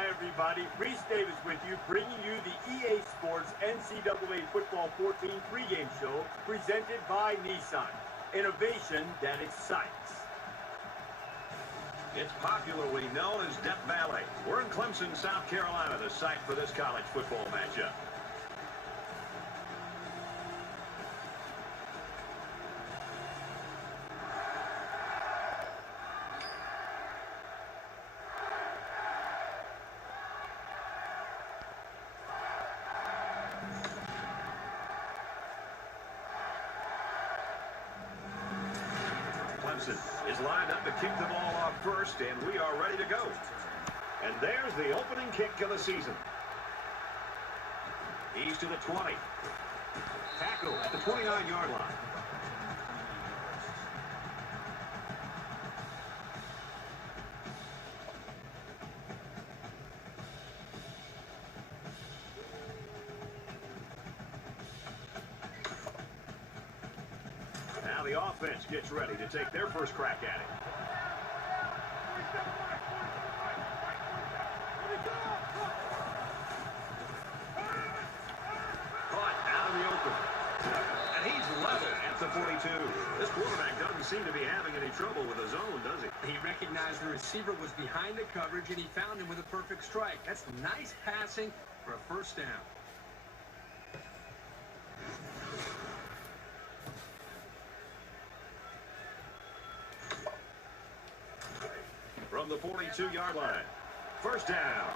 Hi, everybody. Reese Davis with you, bringing you the EA Sports NCAA Football 14 pregame show presented by Nissan. Innovation that excites. It's popularly known as Death Valley. We're in Clemson, South Carolina, the site for this college football matchup. Clemson is lined up to kick the ball off first, and we are ready to go. And there's the opening kick of the season. He's to the 20. Tackle at the 29-yard line. Now the offense gets ready to take their first crack at it. Caught out of the open. And he's level at the 42. This quarterback doesn't seem to be having any trouble with his zone, does he? He recognized the receiver was behind the coverage, and he found him with a perfect strike. That's nice passing for a first down. From the 42-yard line. First down.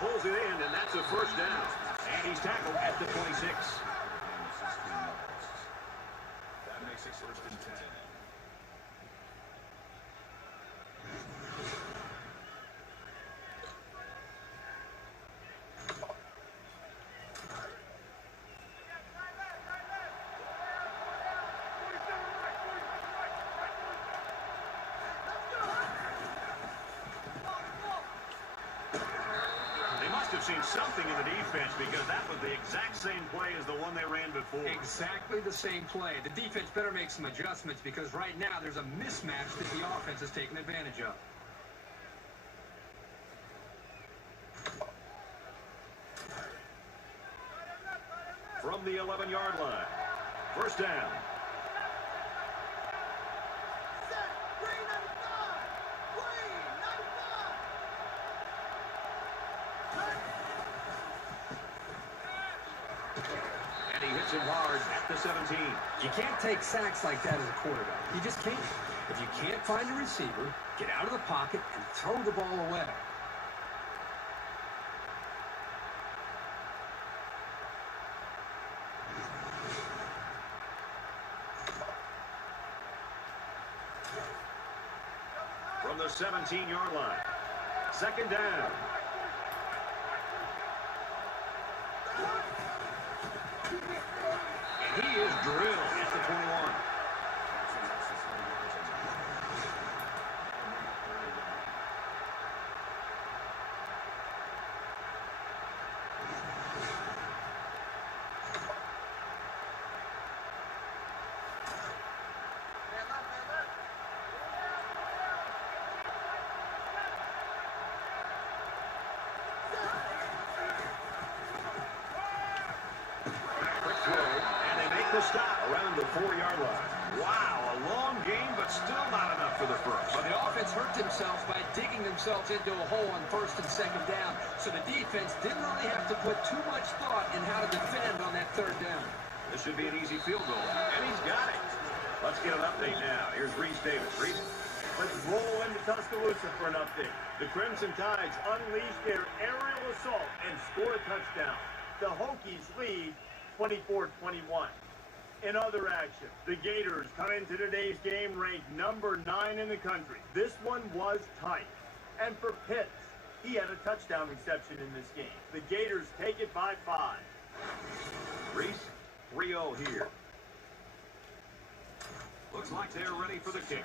Pulls it in, and that's a first down. And he's tackled at the 26. That makes it first and 10. Have seen something in the defense, because that was the exact same play as the one they ran before. Exactly the same play. The defense better make some adjustments, because right now there's a mismatch that the offense is taking advantage of. From the 11-yard line. First down. And he hits him hard at the 17. You can't take sacks like that as a quarterback. You just can't. If you can't find a receiver, get out of the pocket and throw the ball away. From the 17-yard line. Second down. And he is drilled at the 21. The stop around the 4-yard line. Wow, a long game, but still not enough for the first. Well, the offense hurt themselves by digging themselves into a hole on first and second down, so the defense didn't really have to put too much thought in how to defend on that third down. This should be an easy field goal, and he's got it. Let's get an update now. Here's Reese Davis. Reese. Let's roll into Tuscaloosa for an update. The Crimson Tides unleashed their aerial assault and scored a touchdown. The Hokies lead 24-21. In other action, the Gators come into today's game ranked number 9 in the country. This one was tight. And for Pitts, he had a touchdown reception in this game. The Gators take it by 5. Reese, 3-0 here. Looks like they're ready for the kick.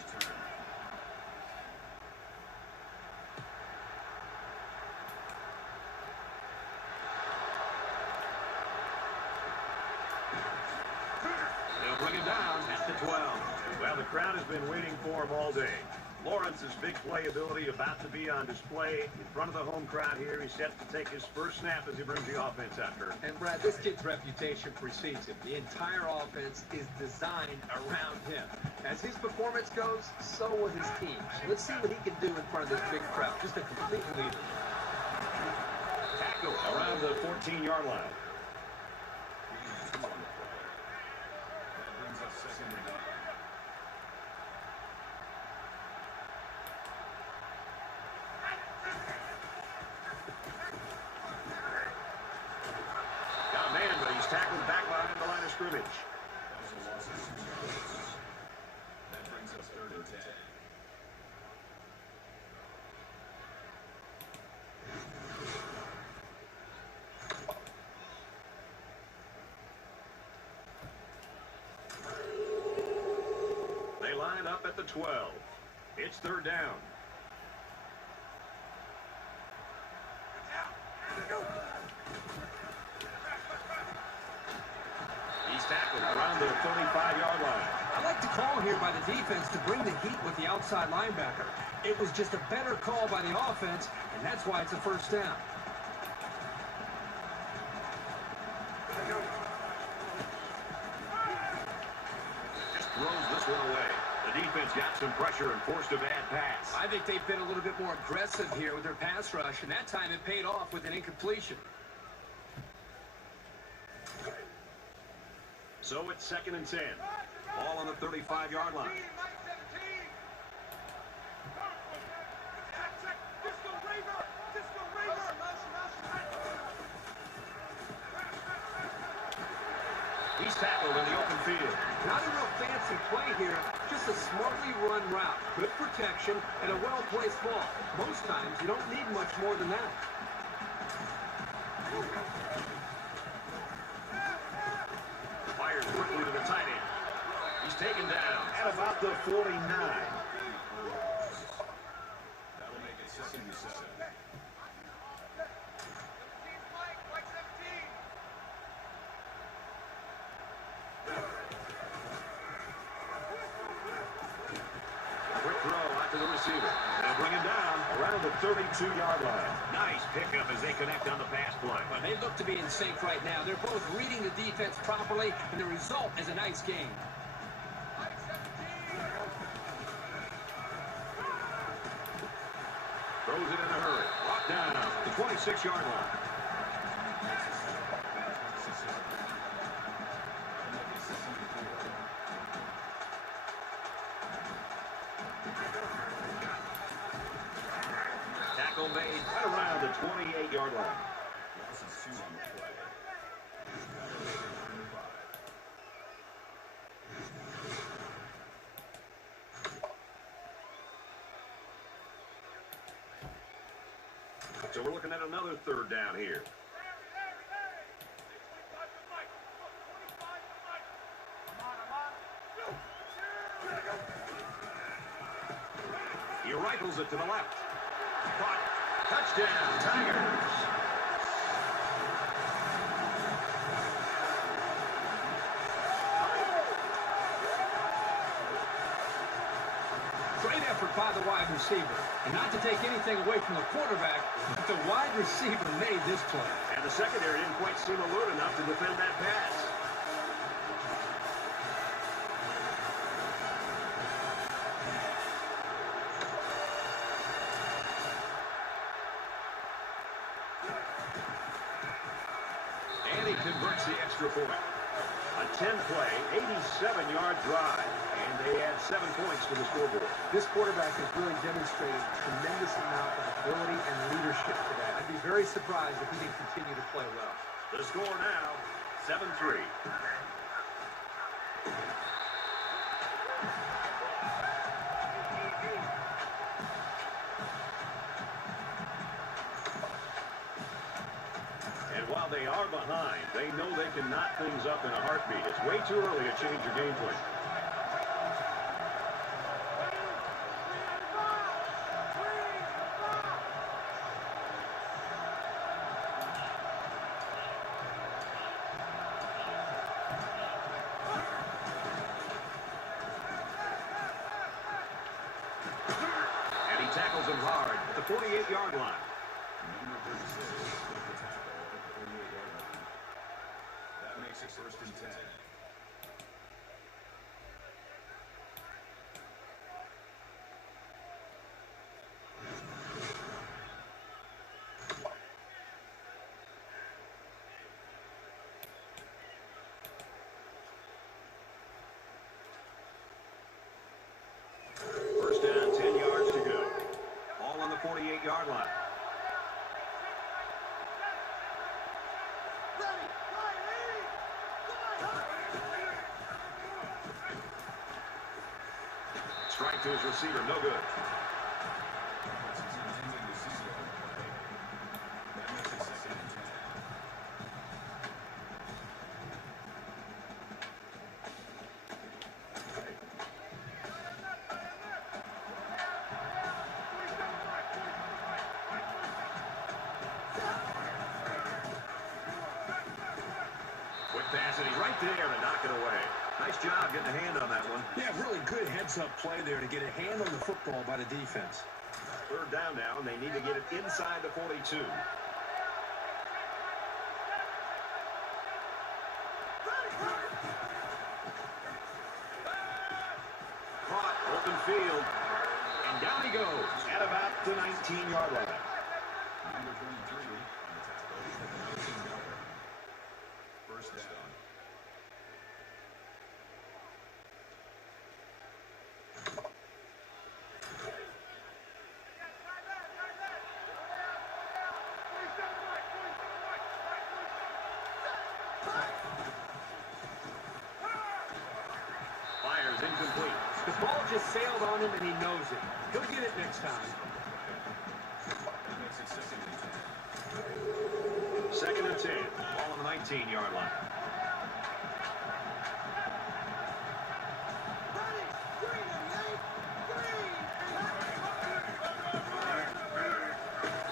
12. Well, the crowd has been waiting for him all day. Lawrence's big playability about to be on display in front of the home crowd here. He's set to take his first snap as he brings the offense out here. And Brad, this kid's reputation precedes him. The entire offense is designed around him. As his performance goes, so will his team. Let's see what he can do in front of this big crowd. Just a complete leader. Tackle around the 14-yard line. Got a man, but he's tackled back behind the line of scrimmage. That brings us 3rd and 10. They line up at the 12. It's 3rd down. He's tackled around the 35-yard line. I like the call here by the defense to bring the heat with the outside linebacker. It was just a better call by the offense, and that's why it's a 1st down. Just throws this one away. The defense got some pressure and forced a bad pass. I think they've been a little bit more aggressive here with their pass rush, and that time it paid off with an incompletion. So it's 2nd and 10. Ball on the 35-yard line. He's tackled in the open field. Not a real fancy play here, just a smartly run route. Good protection and a well-placed ball. Most times you don't need much more than that. Fires quickly to the tight end. He's taken down at about the 49. That'll make it 2nd and 7. Quick throw out to the receiver. They'll bring him down around the 32-yard line. Nice pickup as they connect on the pass play. But they look to be in sync right now. They're both reading the defense properly, and the result is a nice game. Throws it in a hurry. Brought down the 26-yard line. Tackle made right around the 28-yard line. Loss is 2 on the play. So we're looking at another 3rd down here. He rifles it to the left. Caught. Touchdown, Tigers. Great effort by the wide receiver. And not to take anything away from the quarterback, but the wide receiver made this play. And the secondary didn't quite seem alert enough to defend that pass. And he converts the extra point. A 10-play, 87-yard drive. And they add 7 points to the scoreboard. This quarterback has really demonstrated a tremendous amount of ability and leadership today. I'd be very surprised if he didn't continue to play well. The score now, 7-3. And while they are behind, they know they can knot things up in a heartbeat. It's way too early to change your game plan. 48-yard line. Number 36 with the tackle at the 48-yard line. That makes it 1st and 10. First down, 10 yards to go. Ball on the 48-yard line. Strike to his receiver, no good. Clemson's intending to see on the play. That makes it 2nd and 10. Quick pass, and he's right there to knock it away. Nice job getting a hand on that one. Yeah, really good heads-up play there to get a hand on the football by the defense. 3rd down now, and they need to get it inside the 42. Caught, open field, and down he goes at about the 19-yard line. Number 23 on the tackle at the 19-yard line. 1st down. Fires incomplete. The ball just sailed on him, and he knows it. He'll get it next time. That makes it 2nd and 10. 2nd and 10. Ball on the 19-yard line.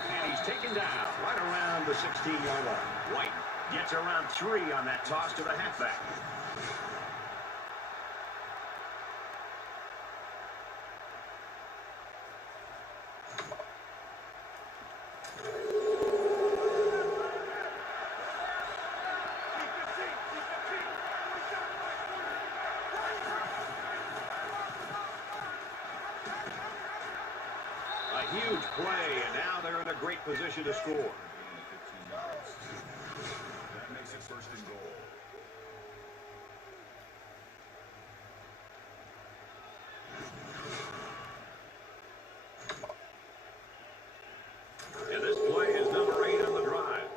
And he's taken down right around the 16-yard line. White gets around 3 on that toss to the halfback. A huge play, and now they're in a great position to score. Gain of 15 yards. That makes it 1st and goal. And this play is number 8 on the drive.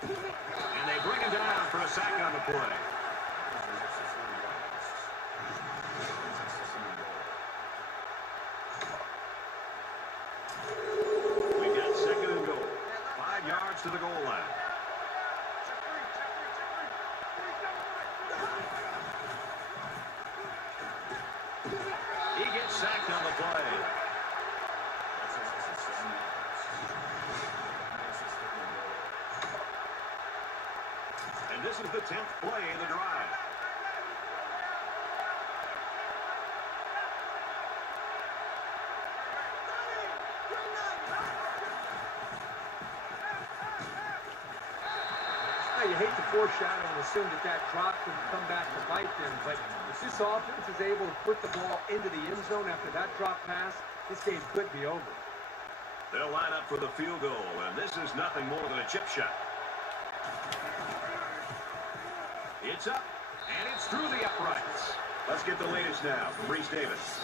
And they bring him down for a sack on the play. We got 2nd and goal. 5 yards to the goal line. He gets sacked on the play. That's a loss of 7 yards. That makes it 3rd and goal. And this is the 10th play of the drive. Now, you hate to foreshadow and assume that that drop could come back to bite them, but if this offense is able to put the ball into the end zone after that drop pass, this game could be over. They'll line up for the field goal, and this is nothing more than a chip shot. It's up, and it's through the uprights. Let's get the latest now from Reese Davis.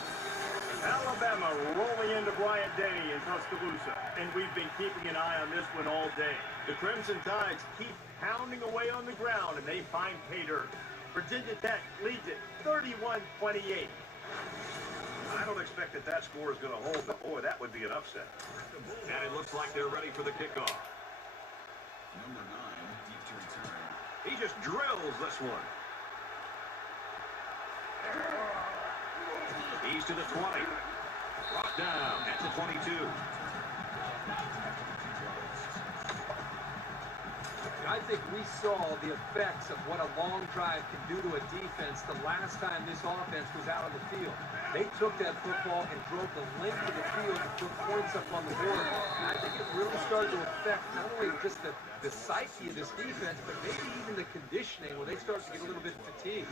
Alabama rolling into Bryant Denny in Tuscaloosa, and we've been keeping an eye on this one all day. The Crimson Tides keep pounding away on the ground, and they find pay dirt. Virginia Tech leads it 31-28. I don't expect that score is going to hold, but boy, that would be an upset. And it looks like they're ready for the kickoff. Number 9, deep to return. He just drills this one. He's to the 20. Brought down at the 22. I think we saw the effects of what a long drive can do to a defense the last time this offense was out on the field. They took that football and drove the length of the field to put points up on the board. And I think it really started to affect not only just the psyche of this defense, but maybe even the conditioning where they start to get a little bit fatigued.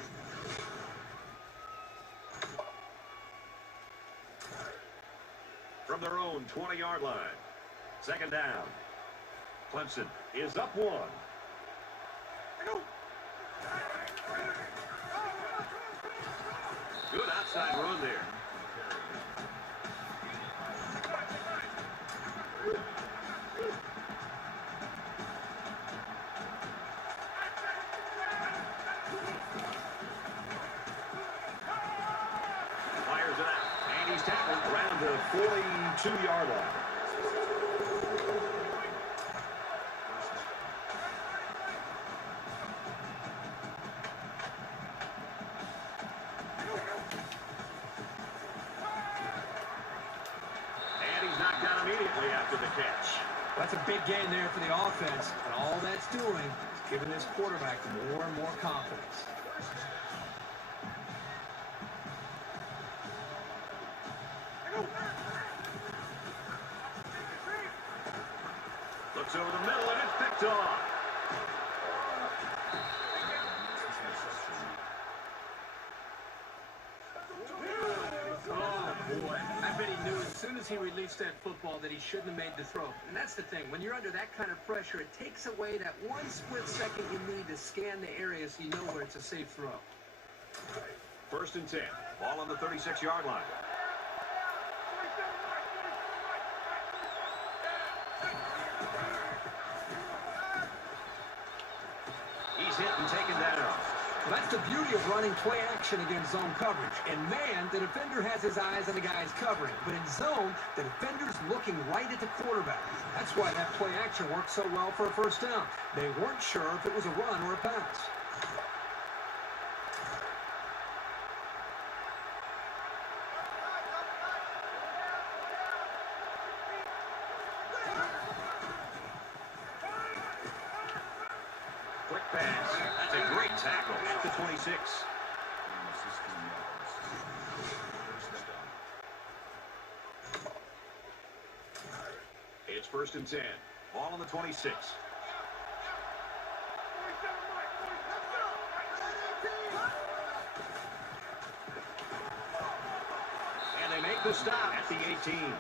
From their own 20-yard line. Second down. Clemson is up 1. Good outside run there. Fires it out. And he's tackled around the 42-yard line. Immediately after the catch. That's a big gain there for the offense, and all that's doing is giving this quarterback more and more confidence. Looks over the middle, and it's picked off. As soon as he released that football that he shouldn't have made the throw. And that's the thing. When you're under that kind of pressure, it takes away that one split second you need to scan the area so you know where it's a safe throw. First and 10. Ball on the 36-yard line. He's hit and taken down. Well, that's the beauty of running play action against zone coverage. In man, the defender has his eyes on the guy's covering. But in zone, the defender's looking right at the quarterback. That's why that play action worked so well for a first down. They weren't sure if it was a run or a pass. Quick pass. That's a great tackle at the 26. It's first and 10. Ball on the 26. And they make the stop at the 18.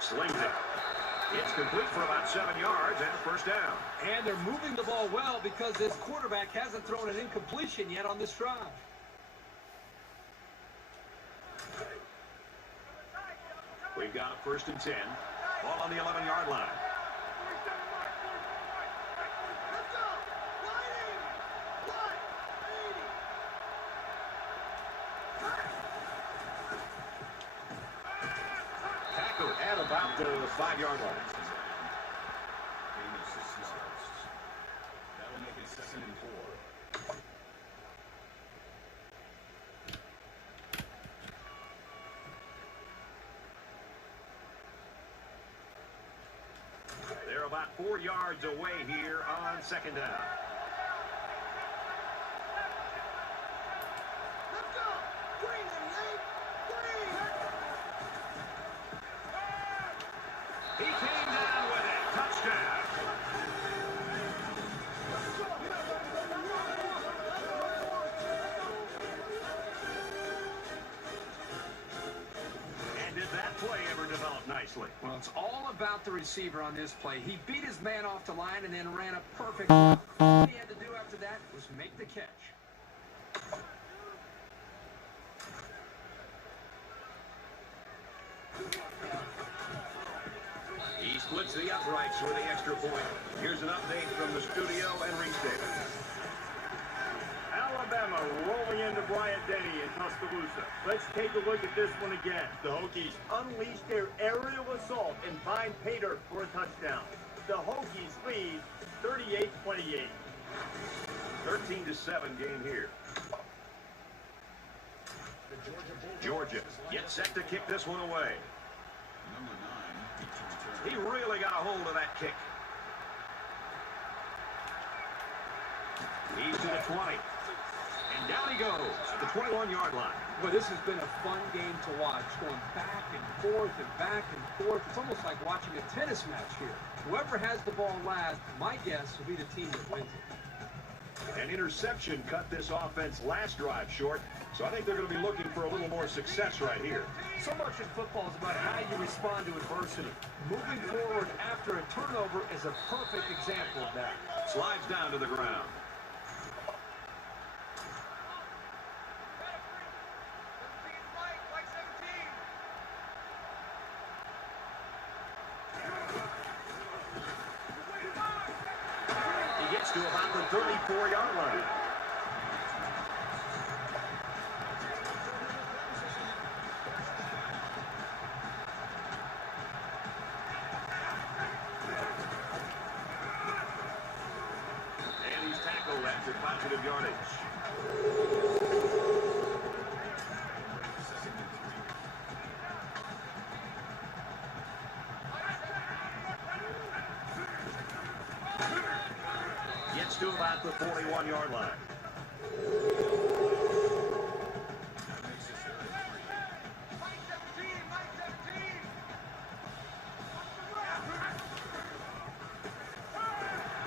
Slings it. It's complete for about 7 yards and a first down. And they're moving the ball well because this quarterback hasn't thrown an incompletion yet on this drive. We've got a first and 10. Ball on the 11-yard line. Tackled at about the 5-yard line. That'll make it 2nd and 4. They're about 4 yards away here on second down. He came down with it. Touchdown. And did that play ever develop nicely? Well, it's all about the receiver on this play. He beat his man off the line and then ran a perfect route. All he had to do after that was make the catch. He splits the uprights with the extra point. Here's an update from the studio and Reese Davis. Alabama rolling into Bryant-Denny in Tuscaloosa. Let's take a look at this one again. The Hokies unleashed their aerial assault and find Pater for a touchdown. The Hokies lead 38-28. 13-7 game here. Georgia gets set to kick this one away. He really got a hold of that kick. He's to the 20. And down he goes at the 21-yard line. Well, this has been a fun game to watch, going back and forth and back and forth. It's almost like watching a tennis match here. Whoever has the ball last, my guess, will be the team that wins it. An interception cut this offense last drive short, so I think they're going to be looking for a little more success right here. So much in football is about how you respond to adversity. Moving forward after a turnover is a perfect example of that. Slides down to the ground. He gets to about the 34-yard line. And he's tackled after positive yardage. Gets to about the 41-yard line.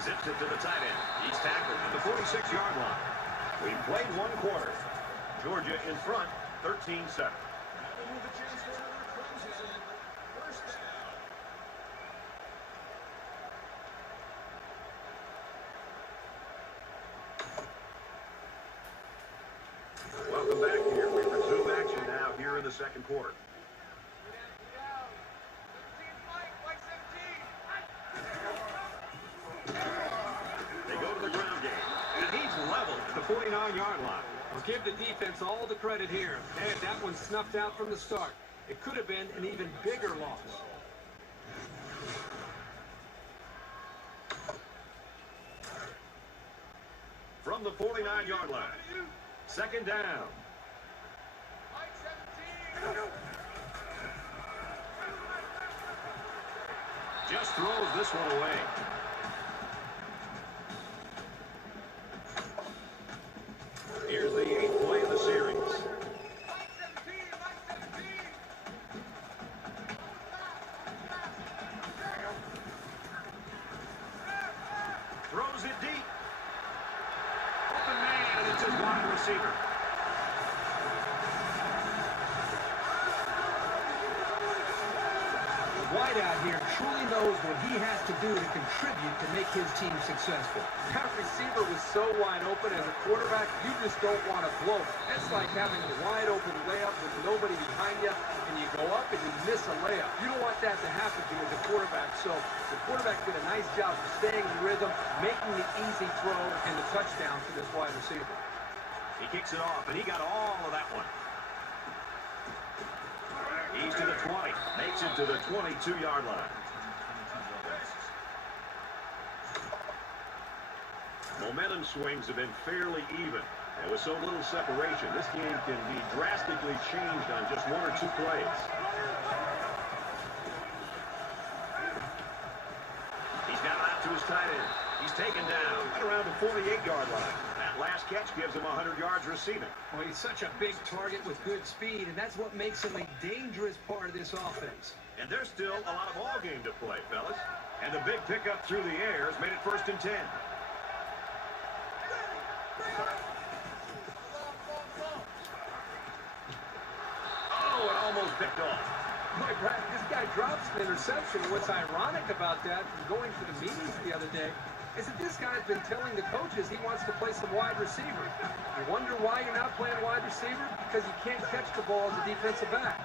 Zips it to the tight end. He's tackled at the 46-yard line. We played one quarter. Georgia in front, 13-7. Welcome back here. We resume action now here in the second quarter. They go to the ground game, and he's leveled at the 49-yard line. Well, give the defense all the credit here. They had that one snuffed out from the start. It could have been an even bigger loss. From the 49-yard line. Second down. Just throws this one away. Here's the 8th play of the series. Throws it deep. Open man, and it's his wide receiver. White out here truly knows what he has to do to contribute to make his team successful. That receiver was so wide open as a quarterback, you just don't want to blow it. That's like having a wide open layup with nobody behind you, and you go up and you miss a layup. You don't want that to happen to you as a quarterback. So the quarterback did a nice job of staying in rhythm, making the easy throw, and the touchdown for this wide receiver. He kicks it off, and he got all of that one. He's to the 20. Makes it to the 22-yard line. Momentum swings have been fairly even. And with so little separation, this game can be drastically changed on just one or two plays. He's got it out to his tight end. He's taken down right around the 48-yard line. That last catch gives him 100 yards receiving. Well, he's such a big target with good speed, and that's what makes him a dangerous part of this offense. And there's still a lot of ball game to play, fellas. And the big pickup through the air has made it 1st and 10. Oh, it almost picked off. Boy, Brad, this guy drops an interception. What's ironic about that, from going to the meetings the other day, is that this guy's been telling the coaches he wants to play some wide receiver. You wonder why you're not playing wide receiver? Because you can't catch the ball as a defensive back.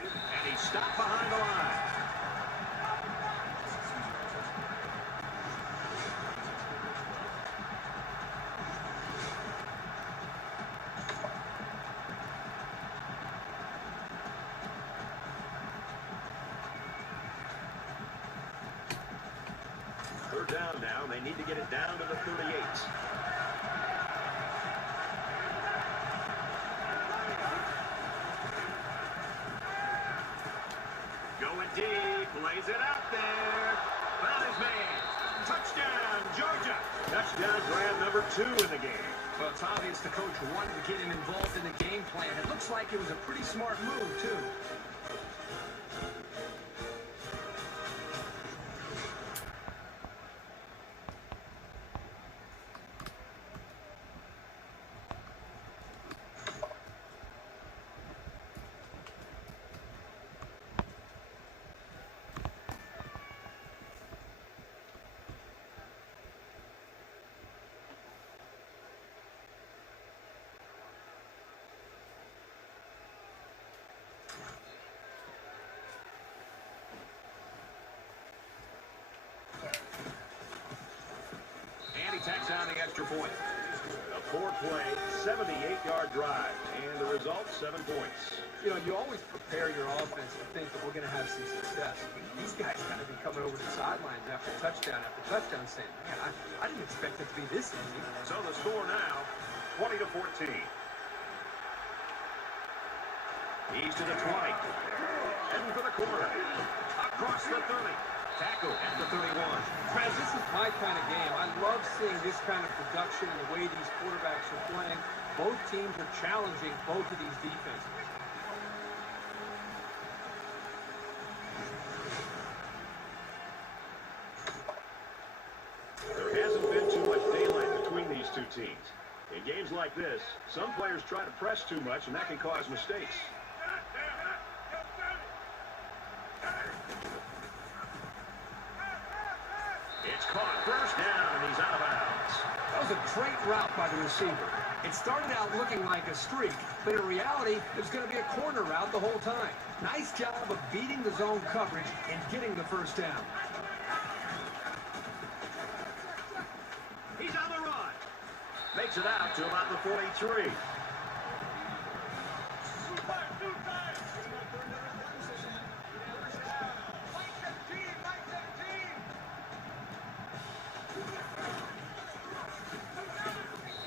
And he's stopped behind the line. third down now. They need to get it down to the 38. Going deep, lays it out there. Found his man. Touchdown, Georgia. Touchdown grab number 2 in the game. Well, it's obvious the coach wanted to get him involved in the game plan. It looks like it was a pretty smart move, too. Tacks on the extra point. A 4-play, 78-yard drive. And the result, 7 points. You know, you always prepare your offense to think that we're going to have some success. These guys got to be coming over the sidelines after touchdown, saying, man, I didn't expect it to be this easy. So the score now, 20-14. He's to the 20. Heading for the corner. Across the 30. Tackle at the 31. Friends, this is my kind of game. I love seeing this kind of production and the way these quarterbacks are playing. Both teams are challenging both of these defenses. There hasn't been too much daylight between these two teams. In games like this, some players try to press too much, and that can cause mistakes. It's caught. First down, and he's out of bounds. That was a great route by the receiver. It started out looking like a streak, but in reality, it was going to be a corner route the whole time. Nice job of beating the zone coverage and getting the first down. He's on the run. Makes it out to about the 43.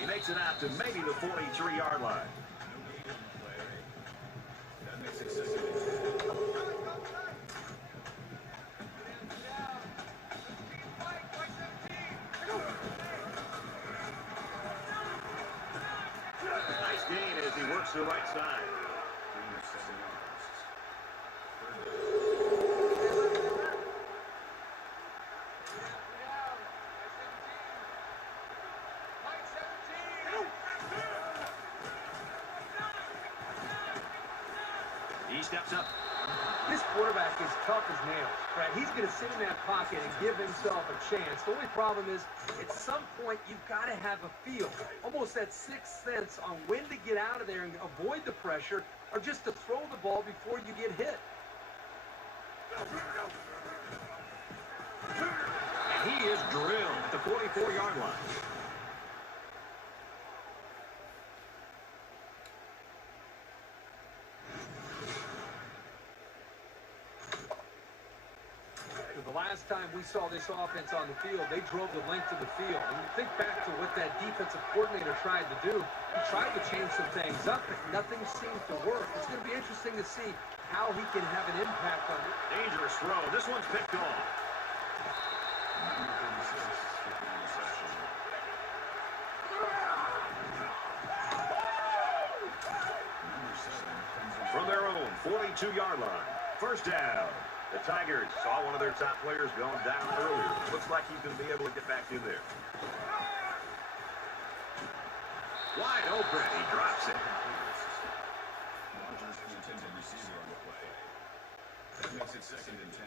Makes it out to maybe the 43-yard line. That makes it 6. Nice gain as he works the right side. He steps up. This quarterback is tough as nails, right? He's going to sit in that pocket and give himself a chance. The only problem is, at some point, you've got to have a feel, almost that sixth sense on when to get out of there and avoid the pressure, or just to throw the ball before you get hit. And he is drilled at the 44-yard line. The last time we saw this offense on the field, they drove the length of the field. And you think back to what that defensive coordinator tried to do. He tried to change some things up, but nothing seemed to work. It's going to be interesting to see how he can have an impact on it. Dangerous throw. This one's picked off. From their own 42-yard line. First down. The Tigers saw one of their top players going down earlier. Looks like he's going to be able to get back in there. Wide open. He drops it. Rogers, the intended receiver on the play. That makes it 2nd and 10.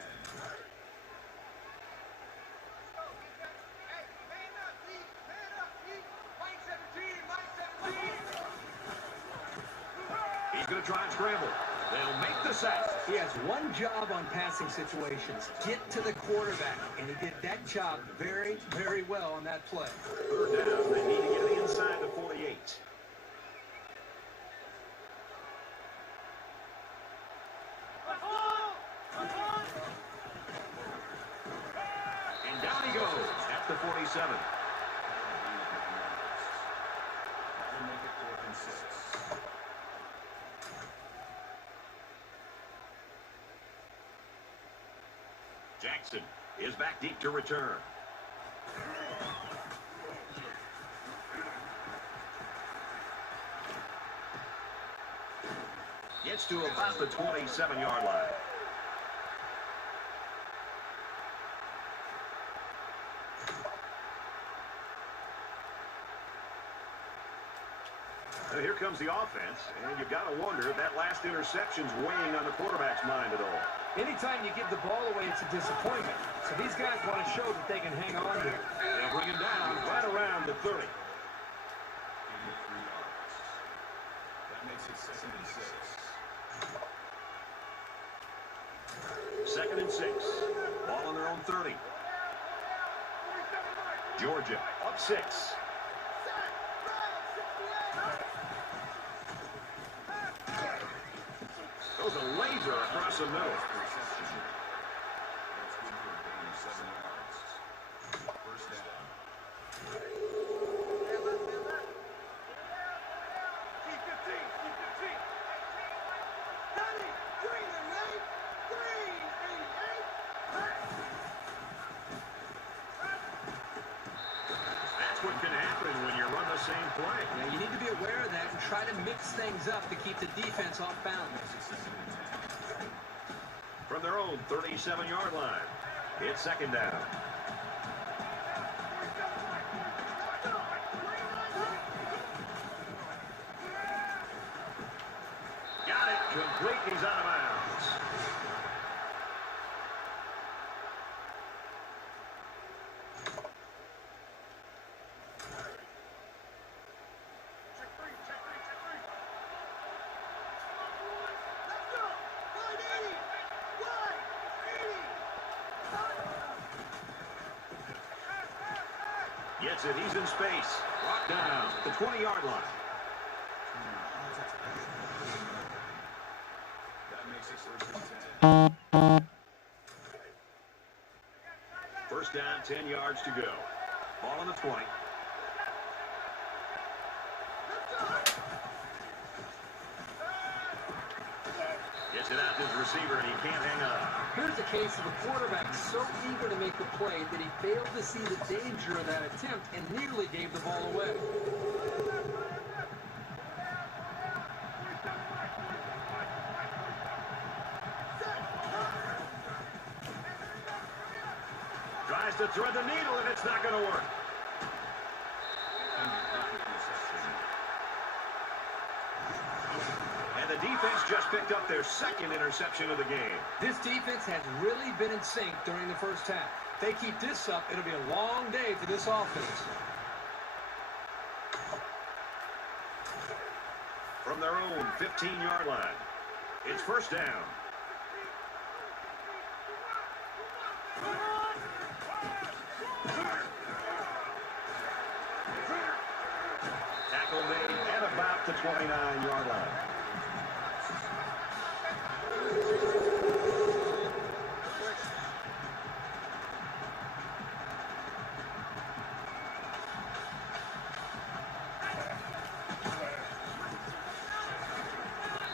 He's going to try and scramble. They'll make the sack. He has one job on passing situations, get to the quarterback, and he did that job very, very well on that play. Third down, they need to get it inside the 48. And down he goes. 47. That'll make it 4th and 6. Jackson is back deep to return. Gets to about the 27-yard line. Now here comes the offense, and you've got to wonder if that last interception's weighing on the quarterback's mind at all. Anytime you give the ball away, it's a disappointment. So these guys want to show that they can hang on here. They'll bring him down right around the 30. 83 yards. That makes it 2nd and 6. 2nd and 6. Ball on their own 30. Georgia up 6. Goes a laser across the middle. Reception. That's good for a gain of 7 yards. First down. That's what can happen when you run the same play. Now, you need to be aware of that and try to mix things up to keep the defense off balance. From their own 37-yard line. It's 2nd down. Got it. Complete. He's out of bounds. Gets it. He's in space. Brought down the 20-yard line. That makes it 1st and 10. First down, 10 yards to go. Ball on the 20. Gets it out to his receiver, and he can't hang on. Here's a case of a quarterback so eager to make the play that he failed to see the danger of that attempt and nearly gave the ball away. Tries to thread the needle, and it's not going to work. And the defense just picked up their 2nd interception of the game. This defense has really been in sync during the first half. If they keep this up, it'll be a long day for this offense. From their own 15-yard line. It's 1st down. Tackle made at about the 29-yard line.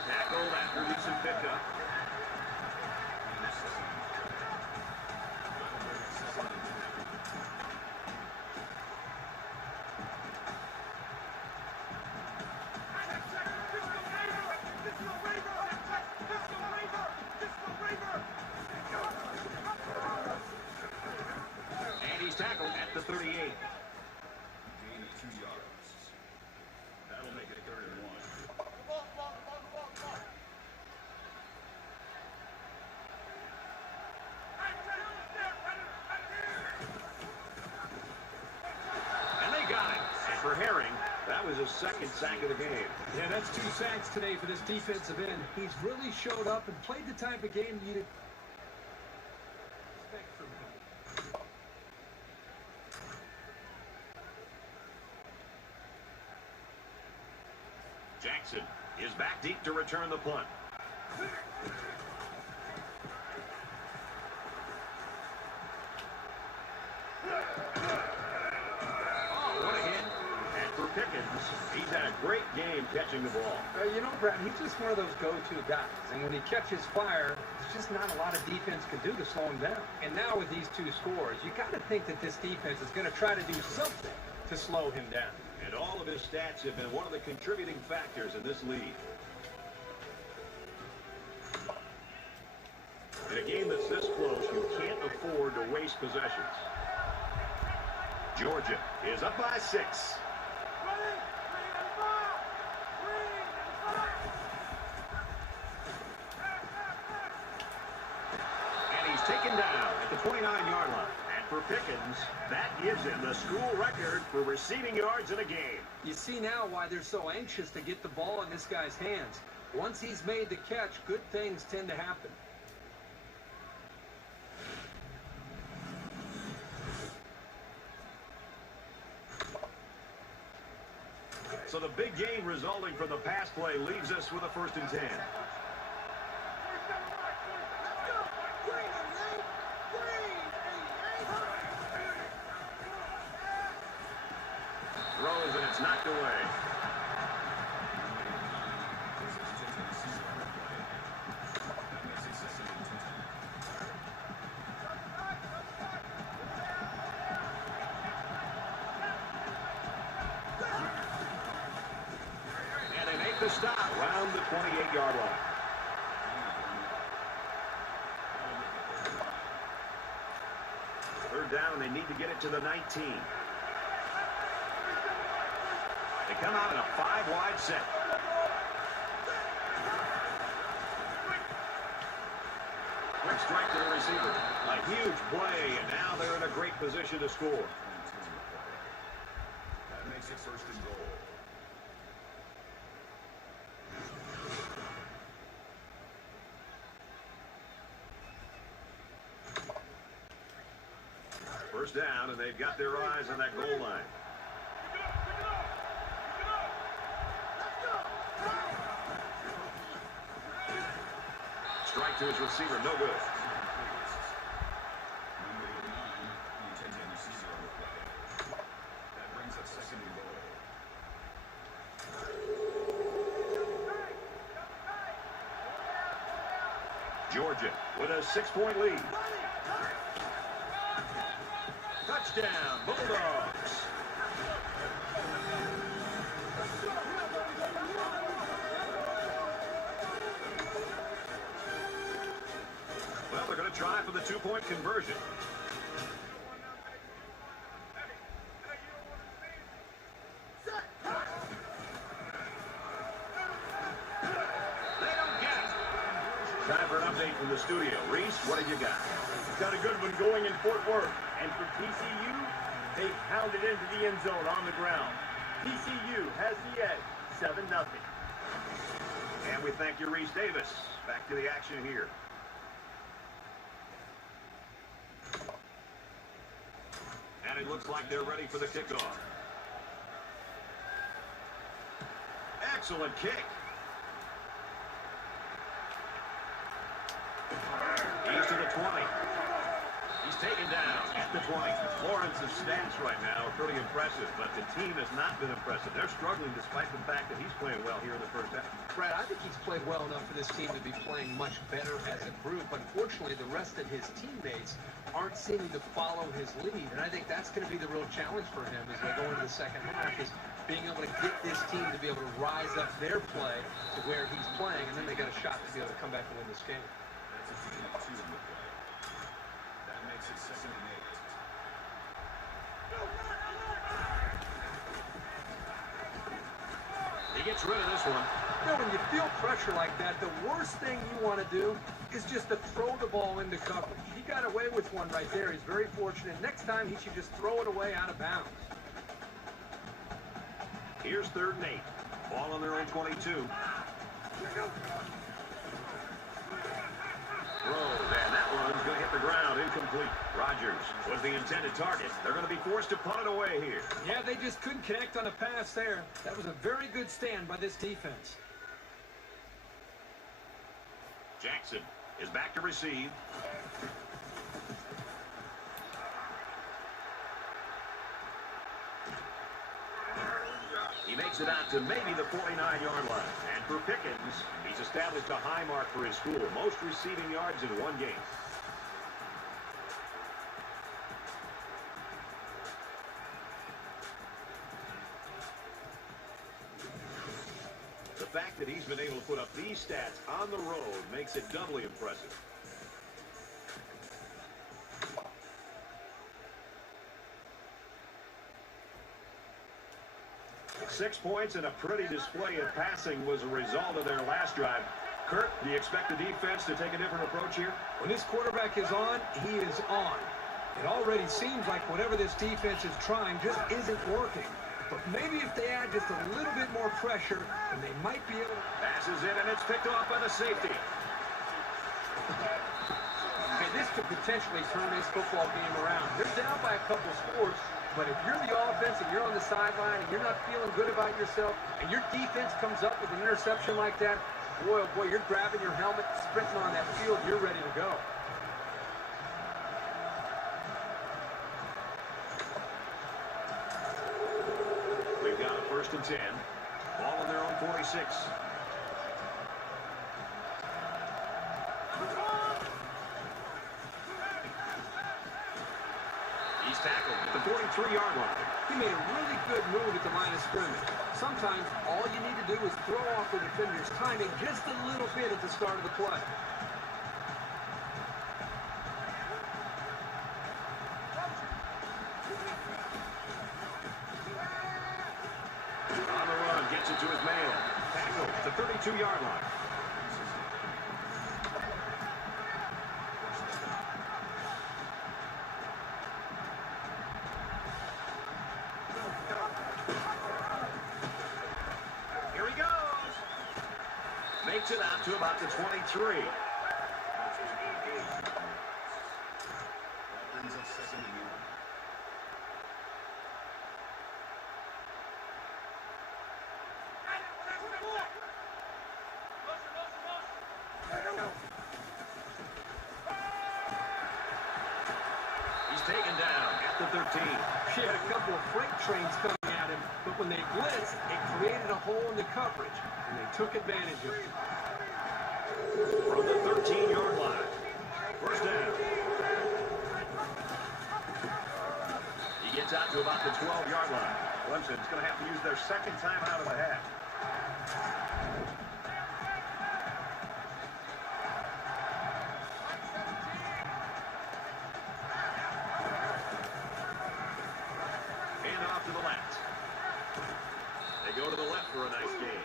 Tackled after recent pickup. And he's tackled at the 38. Gain of 2 yards. That'll make it 3rd and 1. And they got it. And for Herring, that was his 2nd sack of the game. Yeah, that's 2 sacks today for this defensive end. He's really showed up and played the type of game you expect from him. Jackson is back deep to return the punt. great game catching the ball. You know, Brad, he's just one of those go-to guys. And when he catches fire, there's just not a lot of defense can do to slow him down. And now with these two scores, you got to think that this defense is going to try to do something to slow him down. And all of his stats have been one of the contributing factors in this lead. In a game that's this close, you can't afford to waste possessions. Georgia is up by 6. And he's taken down at the 29-yard line. And for Pickens, that gives him the school record for receiving yards in a game. You see now why they're so anxious to get the ball in this guy's hands. Once he's made the catch, good things tend to happen. So the big gain resulting from the pass play leaves us with a 1st and 10. Throws and it's knocked away. To stop around the 28-yard line. Third down, and they need to get it to the 19. They come out in a 5-wide set. Quick strike to the receiver. A huge play, and now they're in a great position to score. That makes it 1st and goal. First down, and they've got their eyes on that goal line. Strike to his receiver, no good. That brings up 2nd and goal. Georgia with a 6-point lead. Touchdown, Bulldogs. Well, they're going to try for the 2-point conversion. They don't get it. Time for an update from the studio. Reese, what have you got? Got a good one going in Fort Worth. And for TCU, they pounded into the end zone on the ground. TCU has the edge, 7-0. And we thank you, Reese Davis. Back to the action here. And it looks like they're ready for the kickoff. Excellent kick. He's to the 20. He's taken down at the 20. Lawrence's stats right now are pretty impressive, but the team has not been impressive. They're struggling despite the fact that he's playing well here in the first half. Brad, I think he's played well enough for this team to be playing much better as a group. Unfortunately, the rest of his teammates aren't seeming to follow his lead, and I think that's going to be the real challenge for him as they go into the second half, is being able to get this team to be able to rise up their play to where he's playing, and then they got a shot to be able to come back and win this game. That's a team of 2 in the play. That makes it 2nd and 8. He gets rid of this one. You know, when you feel pressure like that, the worst thing you want to do is just to throw the ball into coverage. He got away with one right there. He's very fortunate. Next time, he should just throw it away out of bounds. Here's 3rd and 8. Ball on their own 22. Throws, and that one's going to hit the ground, incomplete. Rodgers was the intended target. They're going to be forced to punt it away here. Yeah, they just couldn't connect on a pass there. That was a very good stand by this defense. Jackson is back to receive. He He makes it out to maybe the 49-yard line. And for Pickens, he's established a high mark for his school. Most receiving yards in one game. The fact that he's been able to put up these stats on the road makes it doubly impressive. 6 points and a pretty display of passing was a result of their last drive. Kurt, do you expect the defense to take a different approach here? When this quarterback is on, he is on. It already seems like whatever this defense is trying just isn't working. But maybe if they add just a little bit more pressure, then they might be able to... Passes in, and it's picked off by the safety. Okay, this could potentially turn this football game around. They're down by a couple scores, but if you're the offense and you're on the sideline and you're not feeling good about yourself and your defense comes up with an interception like that, boy, oh boy, you're grabbing your helmet, sprinting on that field, you're ready to go. We've got a 1st and 10. Ball on their own 46. He's tackled at the 43-yard line. He made a really good move at the line of scrimmage. Sometimes all you need to do is throw off the defender's timing just a little bit at the start of the play. On the run, gets it to his man. Tackled at the 32-yard line. Makes it out to about the 23. That brings us 2nd and 1. He's taken down at the 13. She had a couple of freight trains coming at him, but when they blitzed, it created a hole in the coverage, and they took advantage of it. From the 13-yard line. 1st down. He gets out to about the 12-yard line. Clemson's going to have to use their 2nd timeout of the half. And off to the left. They go to the left for a nice gain.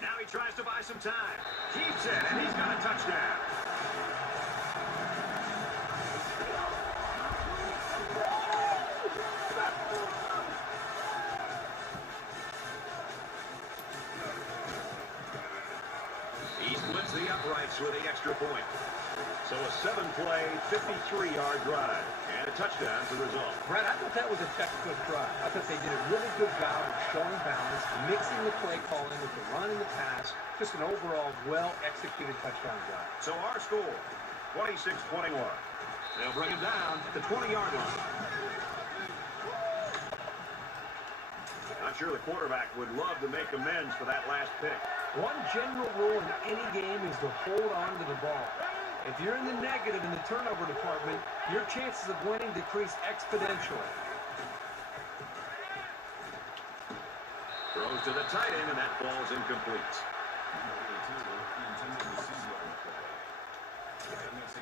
Now he tries to buy some time. Keeps it, and he's got a touchdown. He splits the uprights with the extra point. So a 7-play, 53-yard drive, and a touchdown to result. Brad, I thought that was a textbook drive. I thought they did a really good job of showing balance, mixing the play calling with the run and the pass. Just an overall well-executed touchdown drive. So our score, 26-21. They'll bring him down at the 20-yard line. Not sure the quarterback would love to make amends for that last pick. One general rule in any game is to hold on to the ball. If you're in the negative in the turnover department, your chances of winning decrease exponentially. Throws to the tight end, and that ball's incomplete.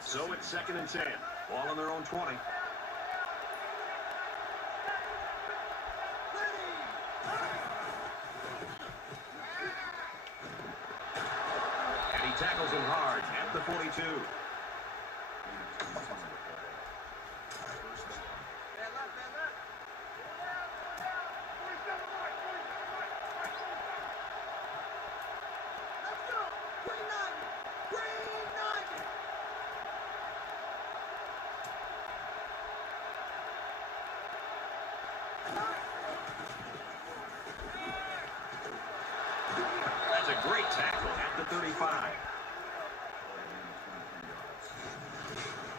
So it's 2nd and 10. Ball on their own 20. And he tackles him hard at the 42. Great tackle at the 35.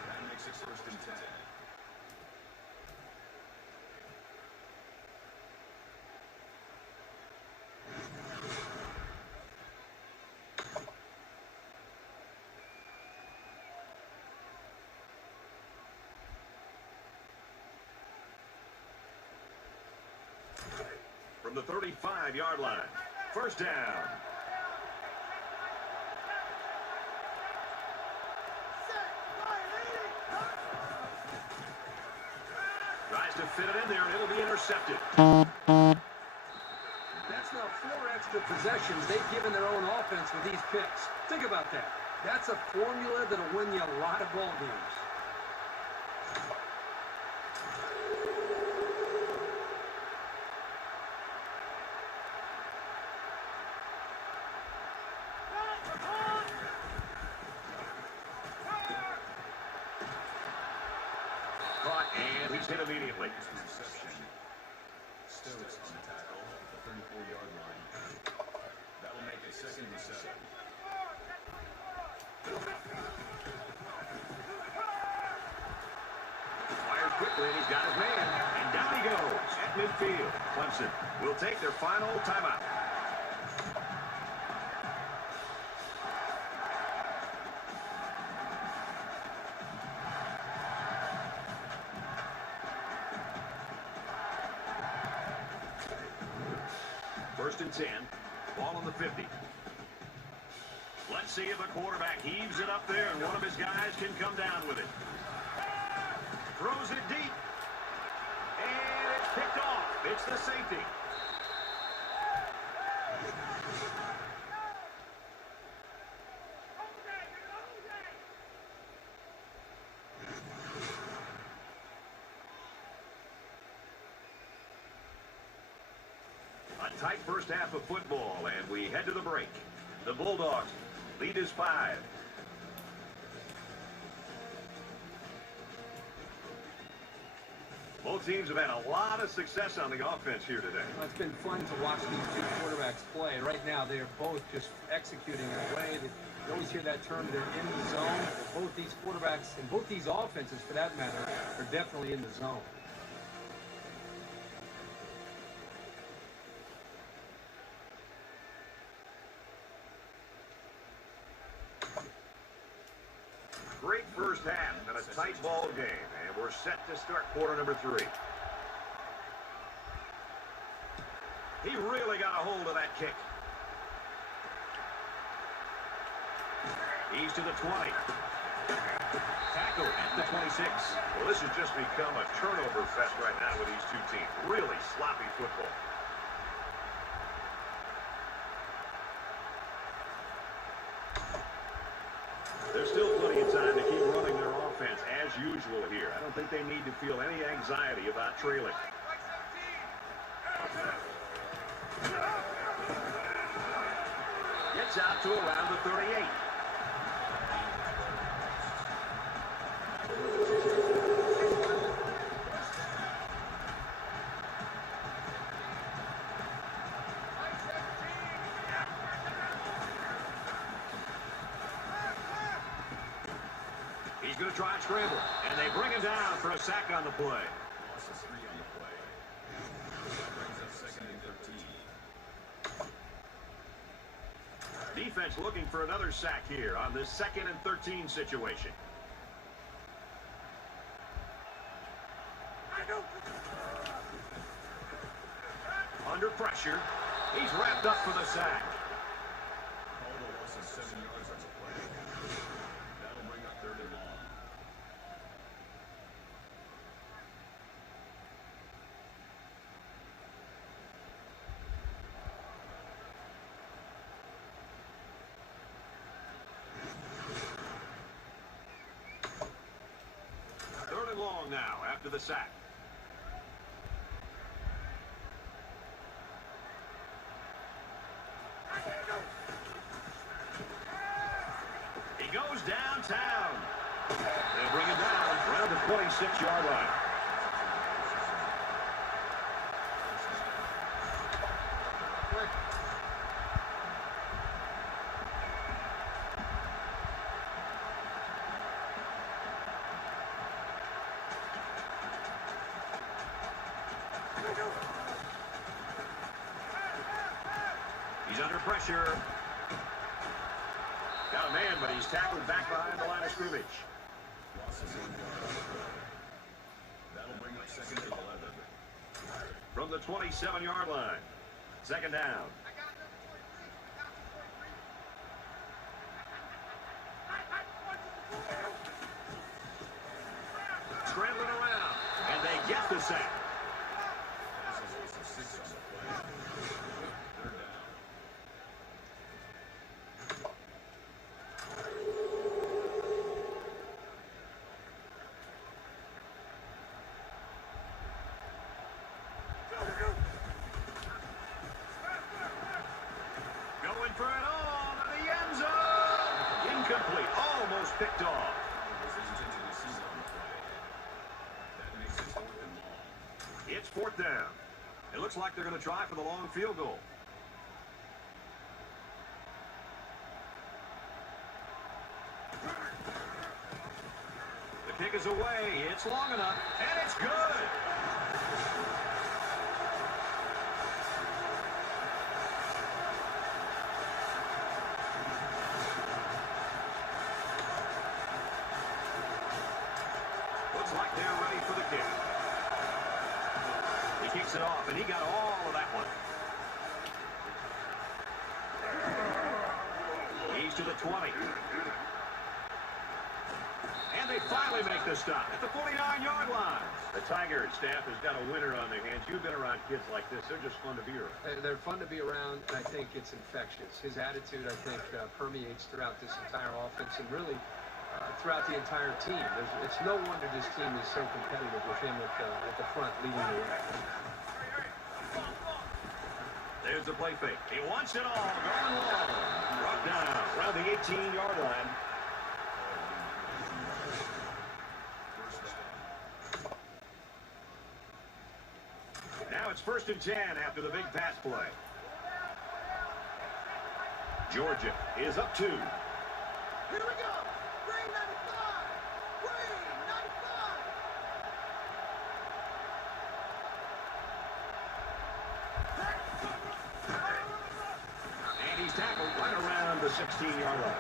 That makes it first and 10. From the 35-yard line. First down. Tries to fit it in there, and it'll be intercepted. That's now 4 extra possessions they've given their own offense with these picks. Think about that. That's a formula that'll win you a lot of ball games. Caught, and he's hit immediately. Reception. Stokes on the tackle at the 34-yard line. That'll make it second and 7. Fires quickly, and he's got his man. And down he goes at midfield. Clemson will take their final timeout. First and 10. Ball on the 50. Let's see if the quarterback heaves it up there and one of his guys can come down with it. Throws it deep. And it's picked off. It's the safety. A tight first half of football, and we head to the break. The Bulldogs lead is 5. Both teams have had a lot of success on the offense here today. Well, it's been fun to watch these two quarterbacks play. Right now, they are both just executing in a way that you always hear that term, they're in the zone. Both these quarterbacks and both these offenses, for that matter, are definitely in the zone. Great first half and a tight ball game, and we're set to start quarter number 3. He really got a hold of that kick. He's to the 20. Tackle at the 26. Well, this has just become a turnover fest right now with these two teams. Really sloppy football. There's still plenty of time to keep running their offense as usual here. I don't think they need to feel any anxiety about trailing. Gets out to around the 38. He's going to try and scramble, and they bring him down for a sack on the play. Loss of 3 on the play. That brings up second and 13. Defense looking for another sack here on this 2nd and 13 situation. Under pressure. He's wrapped up for the sack. Called a loss of 7 yards on the play. That'll bring up 3rd and long. Third and long now after the sack. He goes downtown. They'll bring him down around the 26-yard line. He's under pressure. Got a man, but he's tackled back behind the line of scrimmage. That'll bring up second and 11. From the 27-yard line. Second down. Scrambling around, and they get the sack. Going for it all in the end zone. Incomplete, almost picked off. It's fourth down. It looks like they're going to try for the long field goal. The kick is away. It's long enough, and it's good. Looks like they're ready for the kick. He kicks it off, and he got all of that one. He's to the 20. And they finally make the stop at the 49-yard line. The Tiger staff has got a winner on their hands. You've been around kids like this. They're just fun to be around. They're fun to be around, and I think it's infectious. His attitude, I think, permeates throughout this entire offense and really throughout the entire team. It's no wonder this team is so competitive with him at the front leading the way. There's the play fake. He wants it all. Going long. Brought down around the 18-yard line. Now it's 1st and 10 after the big pass play. Georgia is up 2. Here we go. Green 95. Green 95. And he's tackled right around the 16-yard line.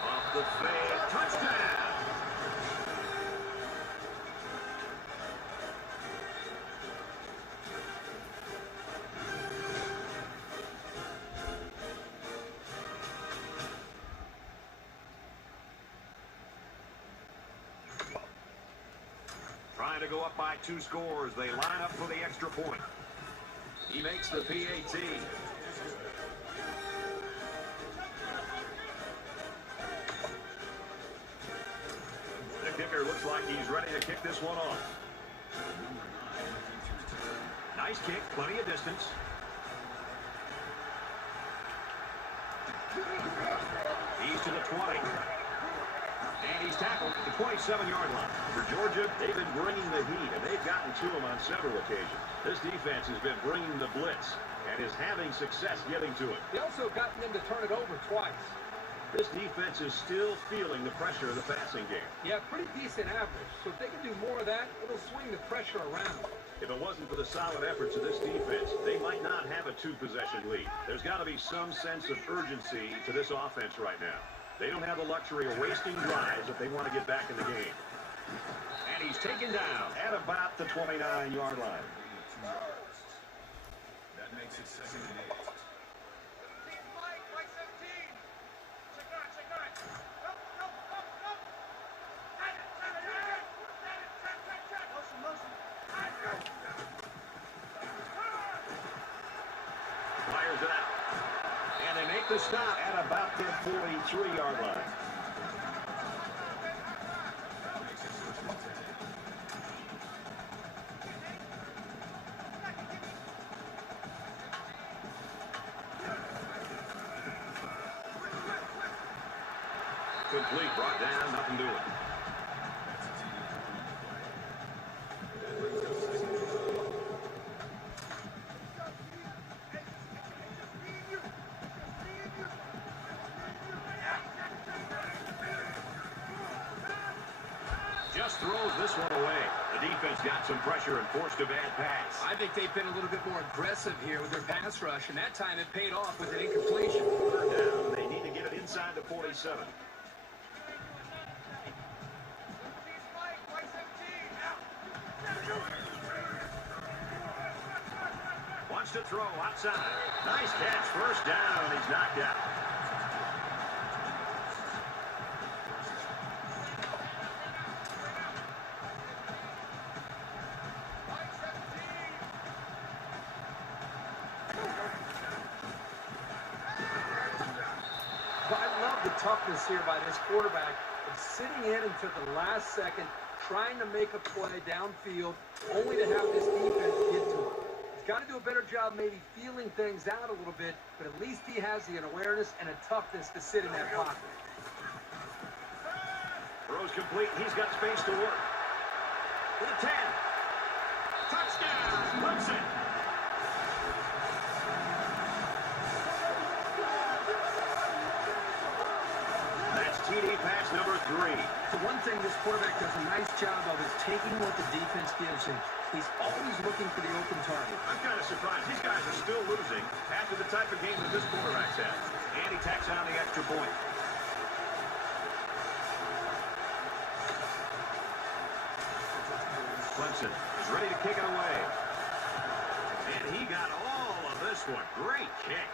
Off the fade, touchdown! Trying to go up by 2 scores. They line up for the extra point. He makes the PAT. The kicker looks like he's ready to kick this one off. Nice kick, plenty of distance. He's to the 20. And he's tackled at the 27-yard line. For Georgia, they've been bringing the heat, and they've gotten to him on several occasions. This defense has been bringing the blitz and is having success getting to it. They also gotten them to turn it over twice. This defense is still feeling the pressure of the passing game. Yeah, pretty decent average. So if they can do more of that, it'll swing the pressure around. If it wasn't for the solid efforts of this defense, they might not have a 2-possession lead. There's got to be some sense of urgency to this offense right now. They don't have the luxury of wasting drives if they want to get back in the game. And he's taken down at about the 29-yard line. That makes it 2nd and 8. Fires it out. And they make the stop at about the 43-yard line. Incomplete. Brought down. Nothing doing. Just throws this one away. The defense got some pressure and forced a bad pass. I think they've been a little bit more aggressive here with their pass rush, and that time it paid off with an incompletion. Third down. They need to get it inside the 47. Wants to throw outside. Nice catch. First down. He's knocked out. Toughness here by this quarterback of sitting in until the last second, trying to make a play downfield, only to have this defense get to him. He's got to do a better job maybe feeling things out a little bit, but at least he has the awareness and a toughness to sit in that pocket. Throws complete. He's got space to work. To the 10. Touchdown, Clemson. TD pass number 3. The one thing this quarterback does a nice job of is taking what the defense gives him. He's always looking for the open target. I'm kind of surprised. These guys are still losing after the type of game that this quarterback's had. And he tacks on the extra point. Clemson is ready to kick it away. And he got all of this one. Great kick.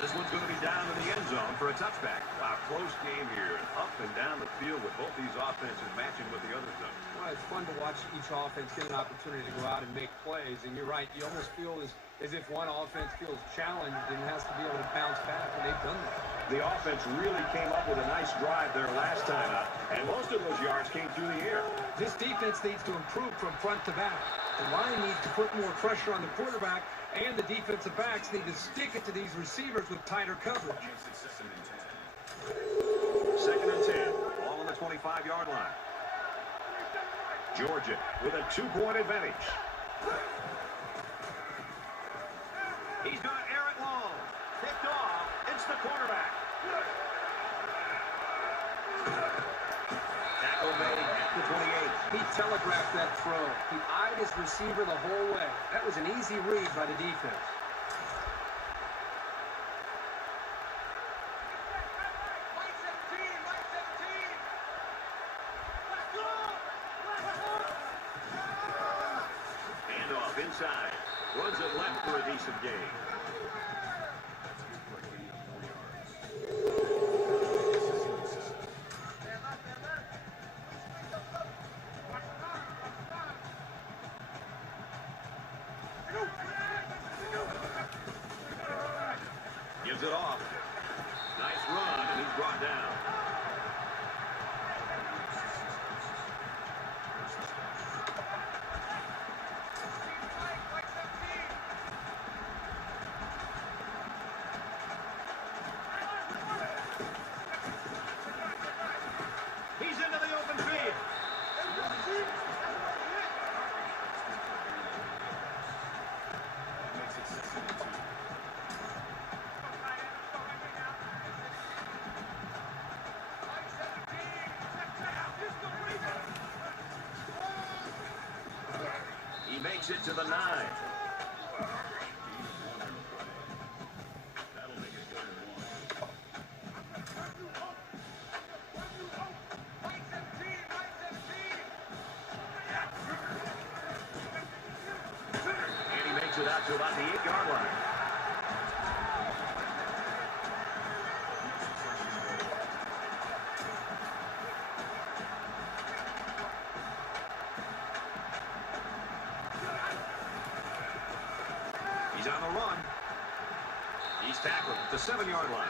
This one's going to be down in the end zone for a touchback. Wow, close game here, and up and down the field with both these offenses matching what the others do. Well, it's fun to watch each offense get an opportunity to go out and make plays, and you're right, you almost feel as if one offense feels challenged and has to be able to bounce back, and they've done that. The offense really came up with a nice drive there last time out, and most of those yards came through the air. This defense needs to improve from front to back. The line needs to put more pressure on the quarterback, and the defensive backs need to stick it to these receivers with tighter coverage. Second and 10. Ball on the 25-yard line. Georgia with a 2-point advantage. He's going to air it long. Picked off. It's the quarterback. Tackle made at the 28. He telegraphed that throw. He eyed his receiver the whole way. That was an easy read by the defense. Handoff inside. Runs it left for a decent gain. Gives it off. Nice run, and he's brought down. He's into the open field. He makes it to the 9. That'll make it 1. And he makes it out to about the 8-yard line. He's on the run. He's tackled at the 7-yard line.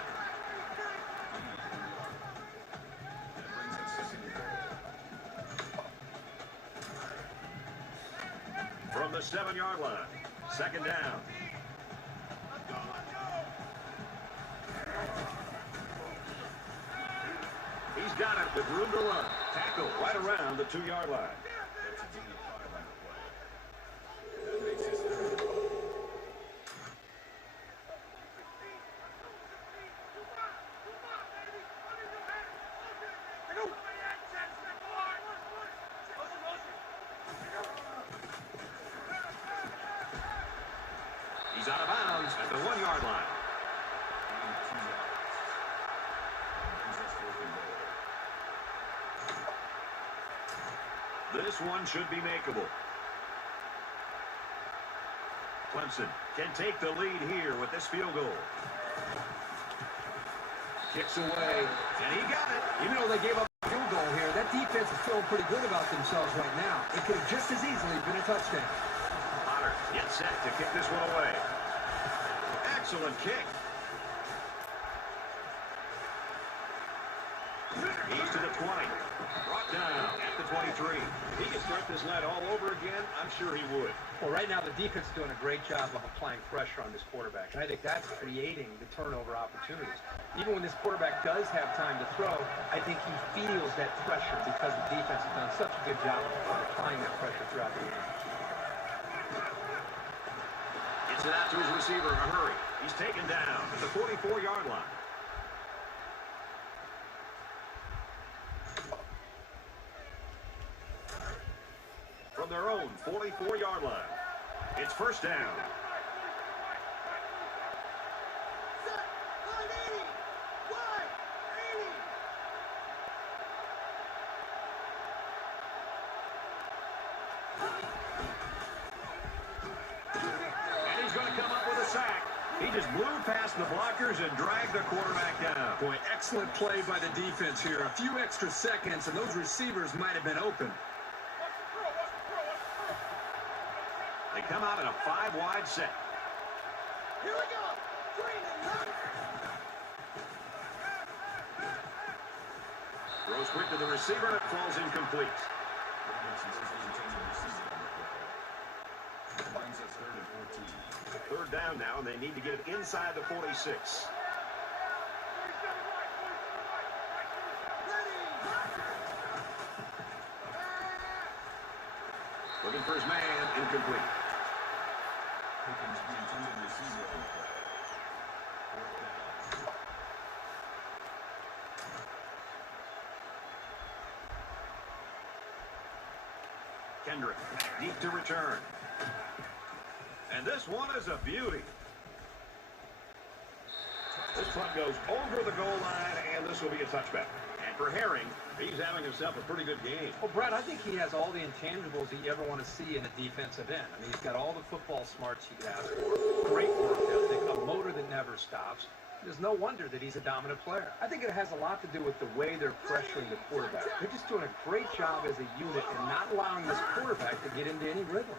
From the 7-yard line. Second down. with room to run. Tackle right around the 2-yard line. That's a gain of 5 on the play. That makes his third. He's out of bounds at the 1-yard line. Gain of 2 yards. Brings us 4th and goal. This one should be makeable. Clemson can take the lead here with this field goal. Kicks away, and he got it. Even though they gave up a field goal here, that defense is feeling pretty good about themselves right now. It could have just as easily been a touchdown. Potter gets set to kick this one away. Excellent kick. He's to the 20. Brought down at the 23. He can start this lad all over again. I'm sure he would. Well, right now the defense is doing a great job of applying pressure on this quarterback, and I think that's creating the turnover opportunities. Even when this quarterback does have time to throw, I think he feels that pressure because the defense has done such a good job of applying that pressure throughout the game. Gets it out to his receiver in a hurry. He's taken down at the 44-yard line. From their own 44-yard line, it's first down. Set. Line 80. Wide. 80. And he's going to come up with a sack. He just blew past the blockers and dragged the quarterback down. Boy, excellent play by the defense here. A few extra seconds, and those receivers might have been open. They come out in a 5-wide set. Here we go. Green and left. Throws quick to the receiver, and it falls incomplete. Robinson says he's intending to receive it on the play. Brings us 3rd and 14. Third down now, and they need to get it inside the 46. Looking for his man, incomplete. Pickens the intended receiver on the play. 4th down. Kendrick, deep to return. And this one is a beauty. This punt goes over the goal line, and this will be a touchback. And for Herring, he's having himself a pretty good game. Well, Brad, I think he has all the intangibles that you ever want to see in a defensive end. I mean, he's got all the football smarts you could ask for. Great work ethic, a motor that never stops. There's no wonder that he's a dominant player. I think it has a lot to do with the way they're pressuring the quarterback. They're just doing a great job as a unit and not allowing this quarterback to get into any rhythm.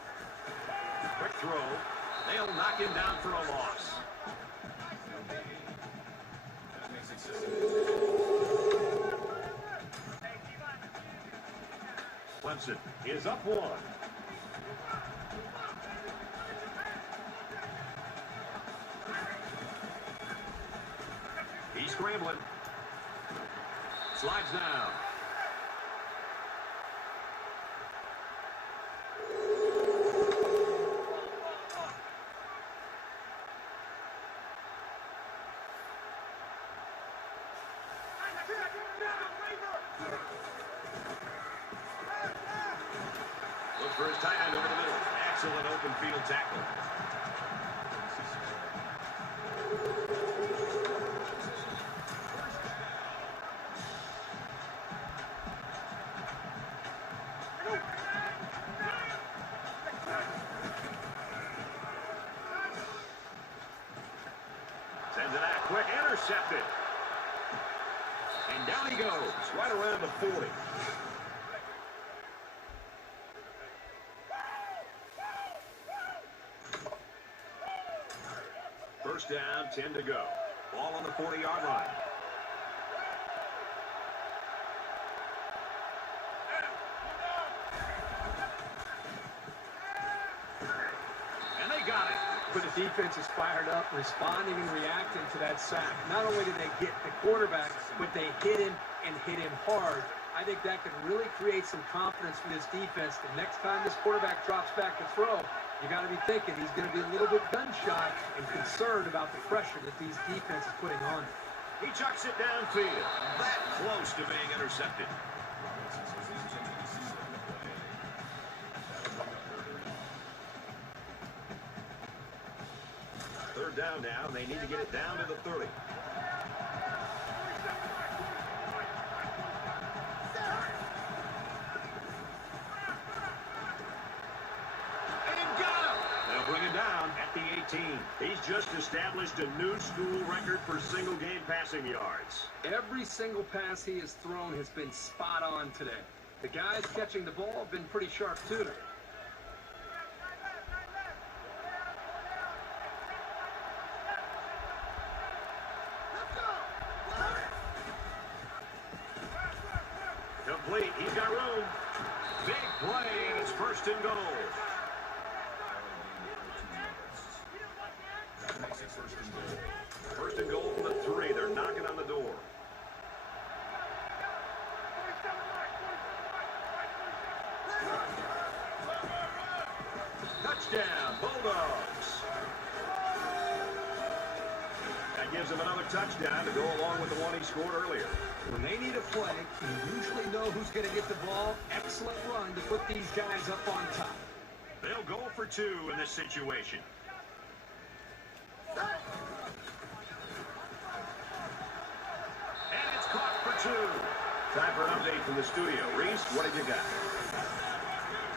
Quick throw. They'll knock him down for a loss. That makes it 7. Clemson is up 1. He's scrambling. Slides down. Look for his tight end over the middle. Excellent open field tackle. Sends it out quick, intercepted. And down he goes, right around the 40. First down, 10 to go. Ball on the 40-yard line. And they got it. But the defense is fired up, responding and reacting to that sack. Not only did they get the quarterback, but they hit him and hit him hard. I think that could really create some confidence for this defense. The next time this quarterback drops back to throw, you got to be thinking he's going to be a little bit gun-shy and concerned about the pressure that these defenses putting on him. He chucks it downfield. That close to being intercepted. Third down now. They need to get it down to the 30. Bring it down at the 18. He's just established a new school record for single-game passing yards. Every single pass he has thrown has been spot on today. The guys catching the ball have been pretty sharp, too. Complete. He's got room. Big play. It's first and goal. First and goal from the 3. They're knocking on the door. Touchdown, Bulldogs. That gives them another touchdown to go along with the one he scored earlier. When they need a play, you usually know who's going to get the ball. Excellent run to put these guys up on top. They'll go for 2 in this situation. And it's caught for 2. Time for an update from the studio. Reese, what have you got?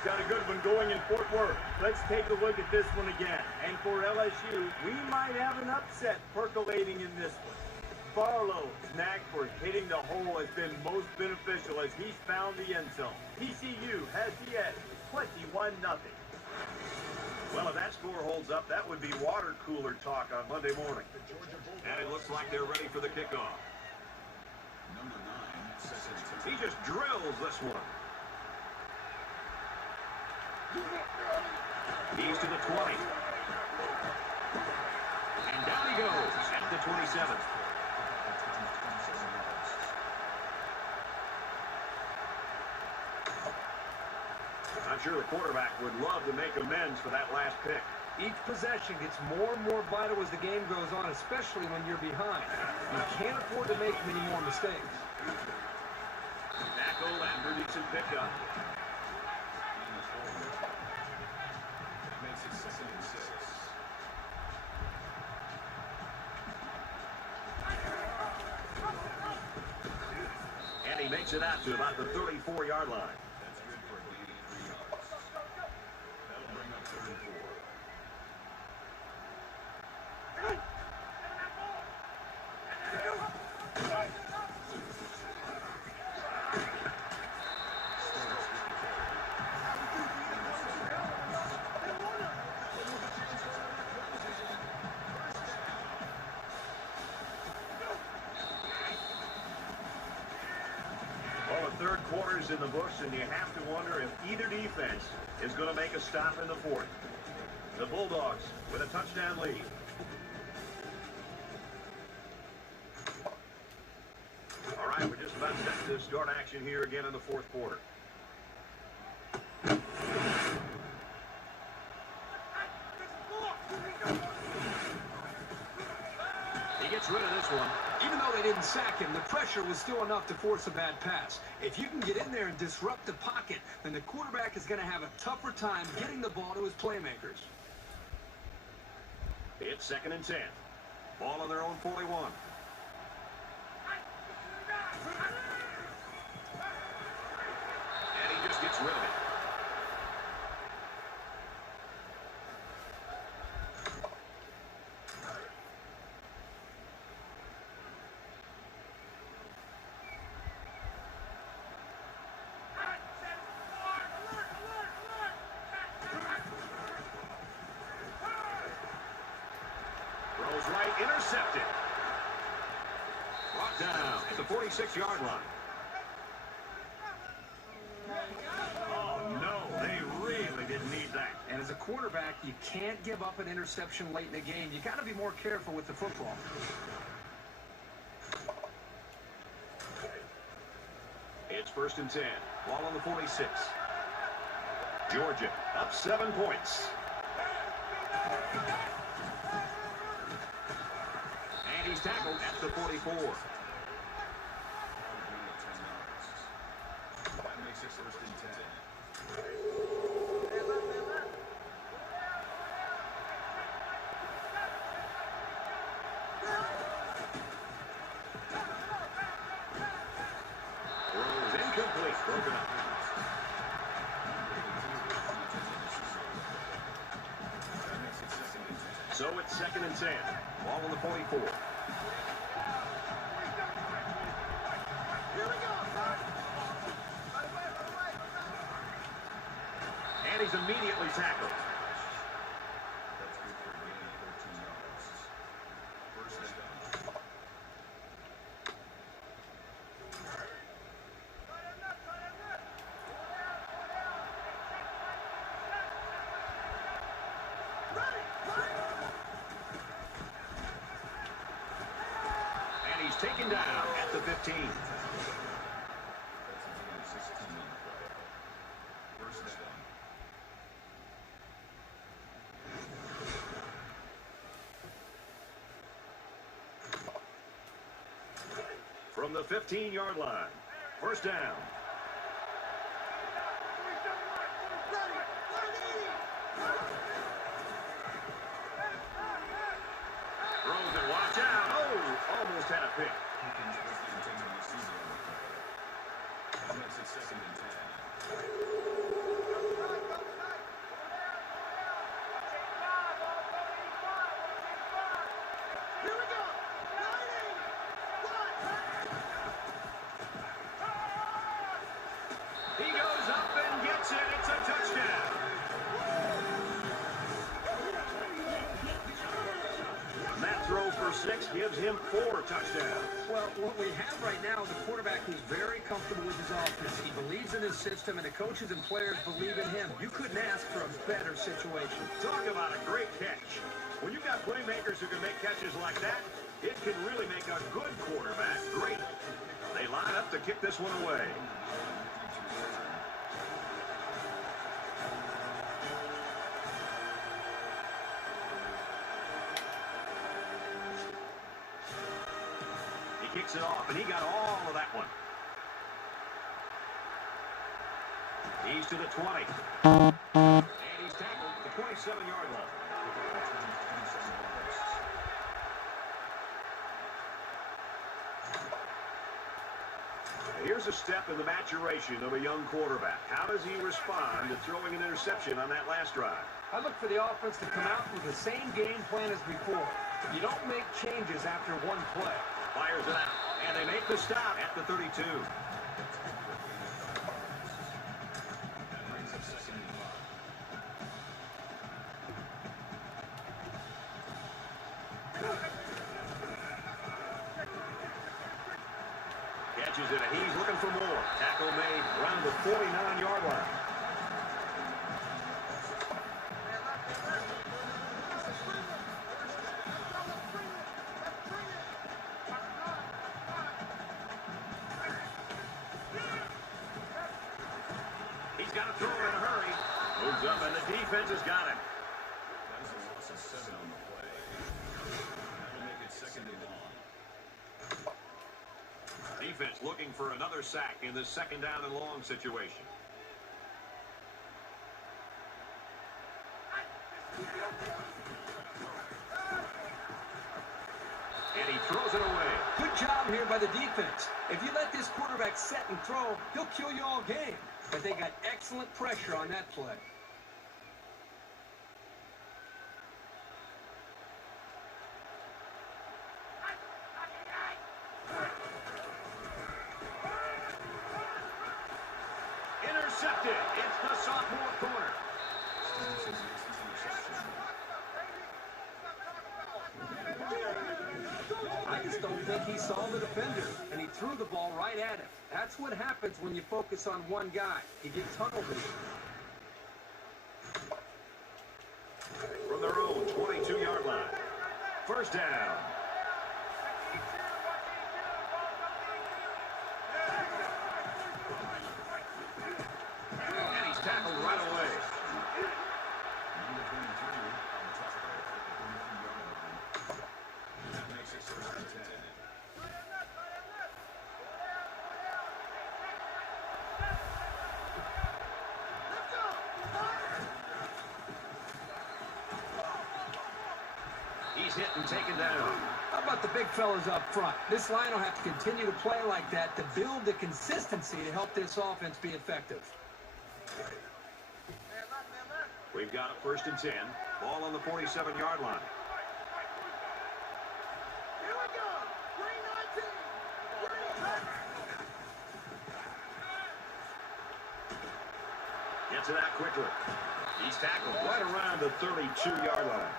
Got a good one going in Fort Worth. Let's take a look at this one again. And for LSU, we might have an upset percolating in this one. Barlow's knack for hitting the hole has been most beneficial as he's found the end zone. TCU has the edge, 21-0. Well, if that score holds up, that would be water cooler talk on Monday morning. And it looks like they're ready for the kickoff. Number 9, He just drills this one. He's to the 20. And down he goes at the 27. I'm sure the quarterback would love to make amends for that last pick. Each possession gets more and more vital as the game goes on, especially when you're behind. You can't afford to make many more mistakes. Tackle and decent pickup. makes it 6 and 6. And he makes it out to about the 34-yard line. That's good for a gain of 3 yards. That'll bring up 3rd and 4. Well, the third quarter's in the books, and you have to wonder if either defense is going to make a stop in the 4th. The Bulldogs with a touchdown lead. All right, we're just about set to start action here again in the 4th quarter. He gets rid of this one. Even though they didn't sack him, the pressure was still enough to force a bad pass. If you can get in there and disrupt the pocket, then the quarterback is going to have a tougher time getting the ball to his playmakers. It's 2nd and 10. Ball on their own 41. And he just gets rid of it. Throws right, intercepted. Brought down at the 46-yard line. Oh, no, they really didn't need that. And as a quarterback, you can't give up an interception late in the game. You got to be more careful with the football. first and 10. Ball on the 46. Georgia up 7 points. And he's tackled at the 44. That makes it first and 10. Throws incomplete. Broken up. So it's second and 10. Ball on the 44. And he's immediately tackled. That's good for a gain of 13 yards. First down. And he's taken down at the 15. That's a gain of 16 on the play. First down. From the 15-yard line. First down. Throws it. Watch out. Oh, almost had a pick. Hawkins was the intended receiver on the play. That makes it second and 10. Here we go. 90. He goes up and gets it. It's a touchdown. And that throw for 6 gives him 4 touchdowns. Well, what we have right now is a quarterback who's very comfortable with his offense. He believes in his system, and the coaches and players believe in him. You couldn't ask for a better situation. Talk about a great catch. When you've got playmakers who can make catches like that, it can really make a good quarterback great. They line up to kick this one away. He kicks it off, and he got all of that one. He's to the 20. And he's tackled at the 27-yard line. Here's a step in the maturation of a young quarterback. How does he respond to throwing an interception on that last drive? I look for the offense to come out with the same game plan as before. You don't make changes after one play. Fires it out, and they make the stop at the 32. Catches it, and he's looking for more. Tackle made around the 49-yard line. He's got to throw in a hurry. Moves up, and the defense has got him. That is a loss of 7 on the play. That'll make it second and long. Defense looking for another sack in this second down and long situation. And he throws it away. Good job here by the defense. If you let this quarterback set and throw, he'll kill you all game. But they got excellent pressure on that play. Intercepted. It's the sophomore corner. I just don't think he saw the defender, and he threw the ball right at him. That's what happens when you focus on one guy. You get tunnel vision. From their own 22-yard line. First down. right away. Number 23 on the touchdown at the 33-yard line. That makes it first and 10. He's hit and taken down. How about the big fellas up front? This line will have to continue to play like that to build the consistency to help this offense be effective. We've got a first and 10. Ball on the 47-yard line. Here we go. Green 19. Gets it out quickly. He's tackled right around the 32-yard line.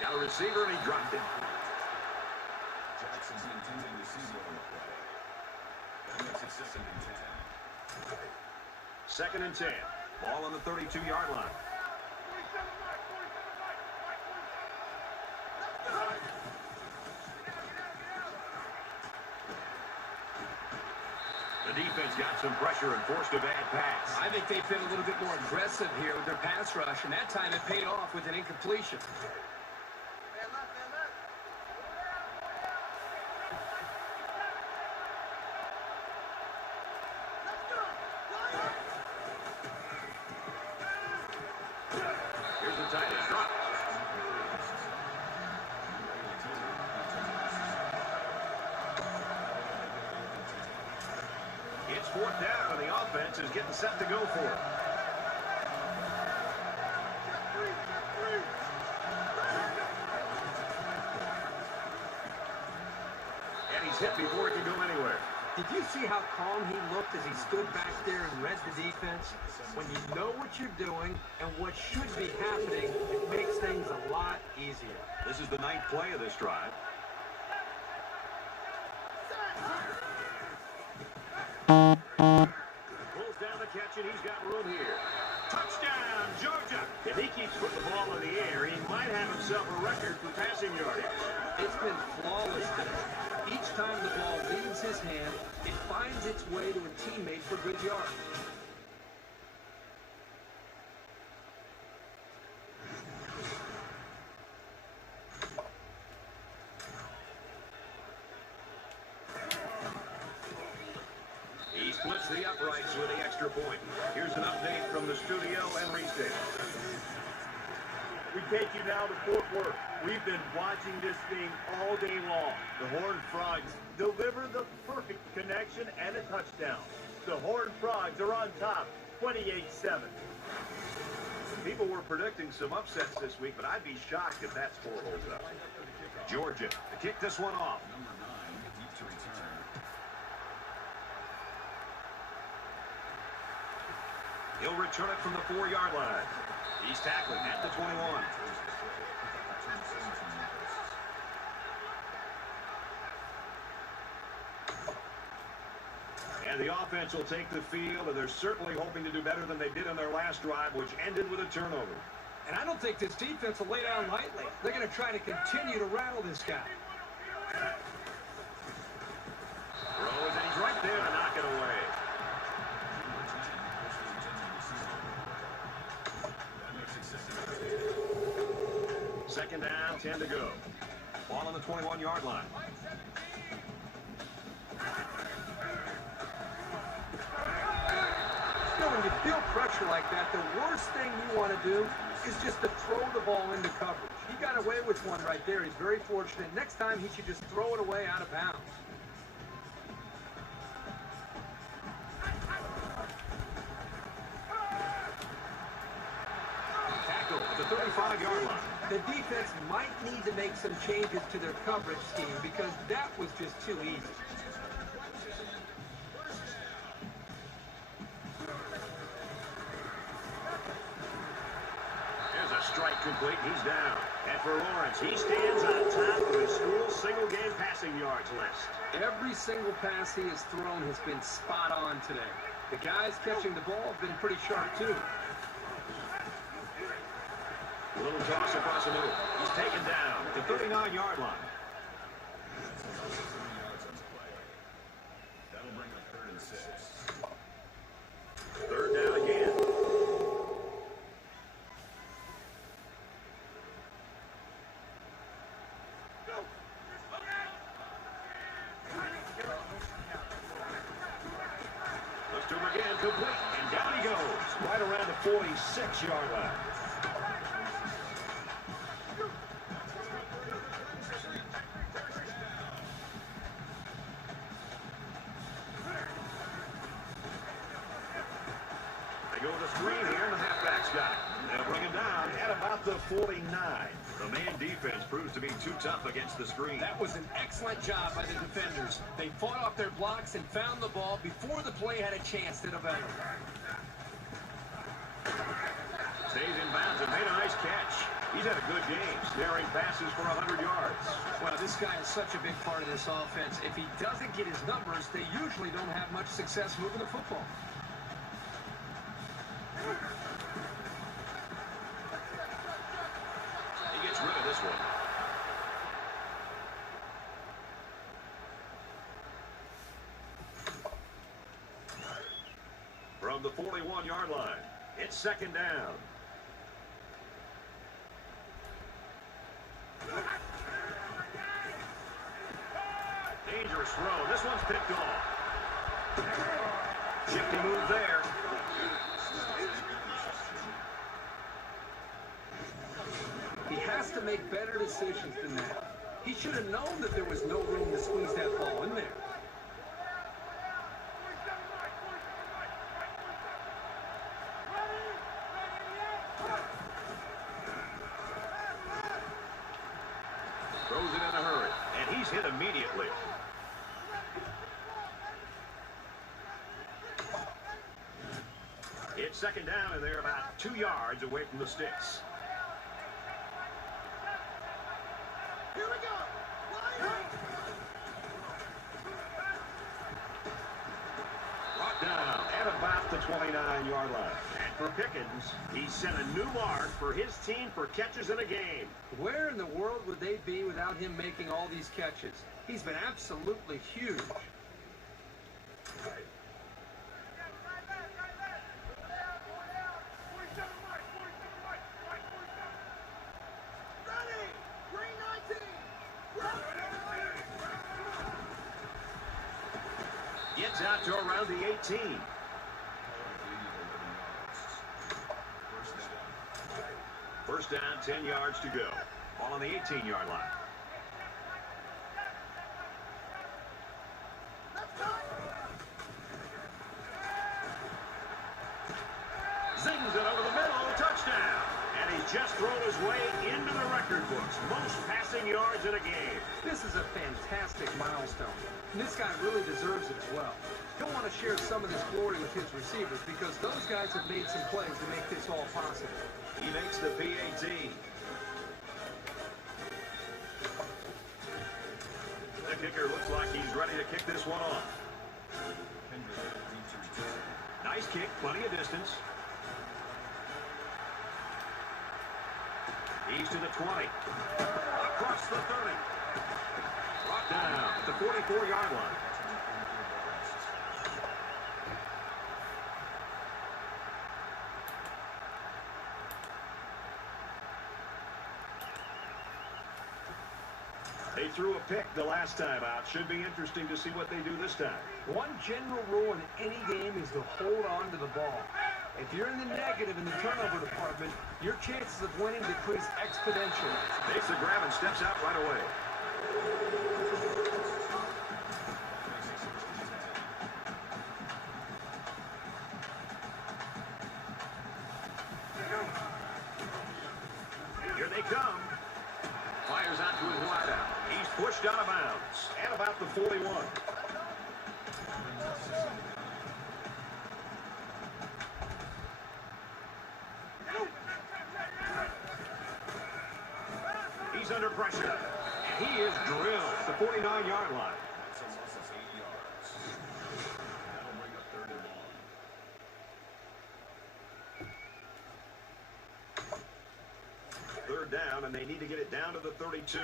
Got a receiver and he dropped it. Jackson's the intended receiver on the play. That makes it second and 10. Second and 10. Ball on the 32-yard line. The defense got some pressure and forced a bad pass. I think they've been a little bit more aggressive here with their pass rush, and that time it paid off with an incompletion. Here's the tight end drop. It's fourth down, and the offense is getting set to go for it. And he's hit before he can go anywhere. Did you see how calm he looked as he stood back there and read the defense? When you know what you're doing and what should be happening, it makes things a lot easier. This is the ninth play of this drive. Pulls down the catch, and he's got room here. Touchdown, Georgia! If he keeps putting the ball in the air, he might have himself a record for passing yardage. It's been flawless today. Each time the ball leaves his hand, it finds its way to a teammate for good yards. He splits the uprights with the extra point. Here's an update from the studio and restate. We take you now to Fort Worth. We've been watching this thing all day long. The Horned Frogs deliver the perfect connection and a touchdown. The Horned Frogs are on top, 28-7. People were predicting some upsets this week, but I'd be shocked if that score holds up. Georgia to kick this one off. Number 9, deep to return. He'll return it from the 4-yard line. He's tackling at the 21. And the offense will take the field, and they're certainly hoping to do better than they did on their last drive, which ended with a turnover. And I don't think this defense will lay down lightly. They're going to try to continue to rattle this guy. Throws, and he's right there to knock it away. Second down, 10 to go. Ball on the 21-yard line. You know, when you feel pressure like that, the worst thing you want to do is just to throw the ball into coverage. He got away with one right there. He's very fortunate. Next time, he should just throw it away out of bounds. Tackle at the 35-yard line. The defense might need to make some changes to their coverage scheme because that was just too easy. There's a strike complete. He's down. And for Lawrence, he stands on top of his school's single-game passing yards list. Every single pass he has thrown has been spot on today. The guys catching the ball have been pretty sharp, too. A little toss across the middle. He's taken down at the 39-yard line. That'll bring up 3rd and 6. 3rd down again. Let's do him again. Complete. And down he goes. Right around the 46-yard line. They go to the screen here, and the halfback's got it. They'll bring him down at about the 49. The man defense proves to be too tough against the screen. That was an excellent job by the defenders. They fought off their blocks and found the ball before the play had a chance to develop. Stays in bounds and made a nice catch. He's had a good game, snaring passes for 100 yards. Well, this guy is such a big part of this offense. If he doesn't get his numbers, they usually don't have much success moving the football. He gets rid of this one. From the 41-yard line, it's 2nd down. Dangerous throw. This one's picked off. Shifty move there. He has to make better decisions than that. He should have known that there was no room to squeeze that ball in there. Throws it in a hurry, and he's hit immediately. It's 2nd down, and they're about 2 yards away from the sticks. Here we go. Brought down at about the 29-yard line. And for Pickens, he set a new mark for his team for catches in a game. Where in the world would they be without him making all these catches? He's been absolutely huge. Ready. Green 19. Gets out to around the 18. First down, 10 yards to go. Ball on the 18-yard line. Zings it over the middle, touchdown. And he's just thrown his way into the record books. Most passing yards in a game. This is a fantastic milestone. And this guy really deserves it as well. He'll want to share some of this glory with his receivers because those guys have made some plays to make this all possible. He makes the PAT. The kicker looks like he's ready to kick this one off. Nice kick, plenty of distance. He's to the 20. Across the 30. Brought down at the 44-yard line. They threw a pick the last time out. Should be interesting to see what they do this time. One general rule in any game is to hold on to the ball. If you're in the negative in the turnover department, your chances of winning decrease exponentially. Takes the grab and steps out right away. Here they come. Fires out to his wideout. He's pushed out of bounds at about the 41. He's under pressure. And he is drilled at the 49-yard line. That's a loss of 8 yards. That'll bring up 3rd and long. Third down, and they need to get it down to the 32.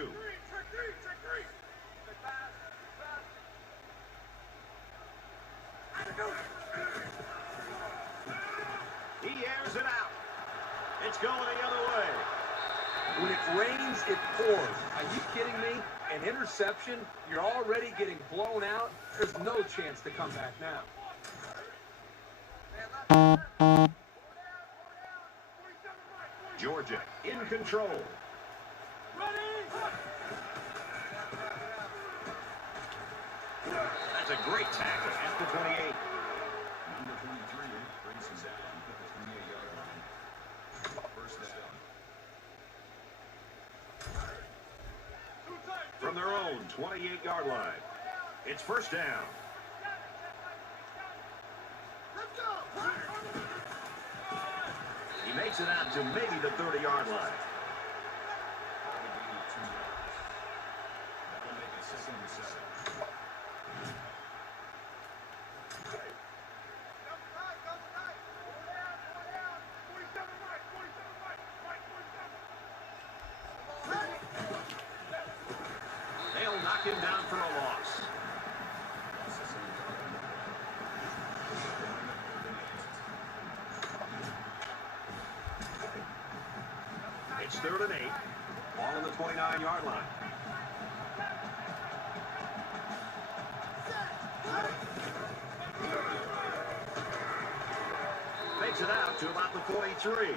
He airs it out. It's going the other way. When it rains, it pours. Are you kidding me? An interception, you're already getting blown out. There's no chance to come back now. Georgia in control. That's a great tackle at the 28. Number 23 brings him down at the 28-yard line. First down. From their own 28-yard line. It's first down. He makes it out to maybe the 30-yard line. That'll make it 2nd and 7. They'll knock him down for a loss. It's 3rd and 8. Ball on the 29-yard line. Makes it out to about the 43.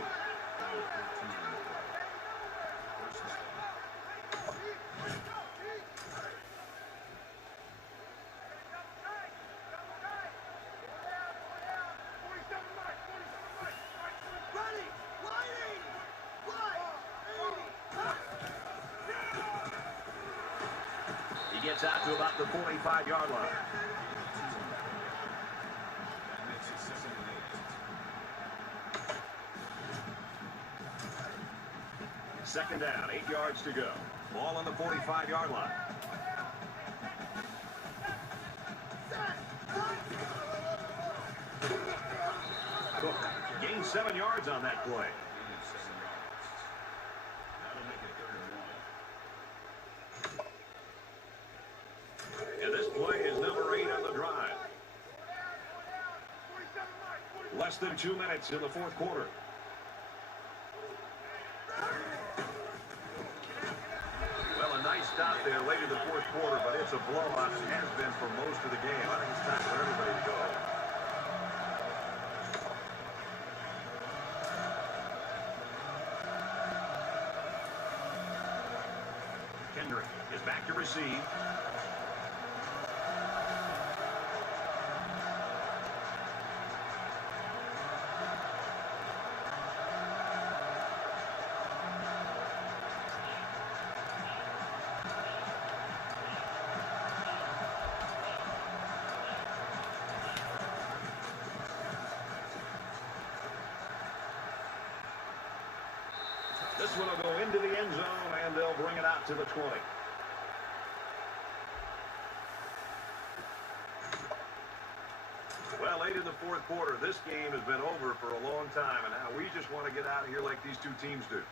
He gets out to about the 45-yard line. That makes it 2nd and 8. Second down, 8 yards to go. Ball on the 45-yard line. Cook gained 7 yards on that play. Gain of 7 yards. That'll make it 3rd and long. And this play is number 8 on the drive. Less than 2 minutes in the 4th quarter. Well, a nice stop there late in the 4th quarter, but it's a blowout. It has been for most of the game. I think it's time for everybody to go. Kendrick is back to receive. This one will go into the end zone, and they'll bring it out to the 20. Well, late in the 4th quarter, this game has been over for a long time, and now we just want to get out of here like these two teams do.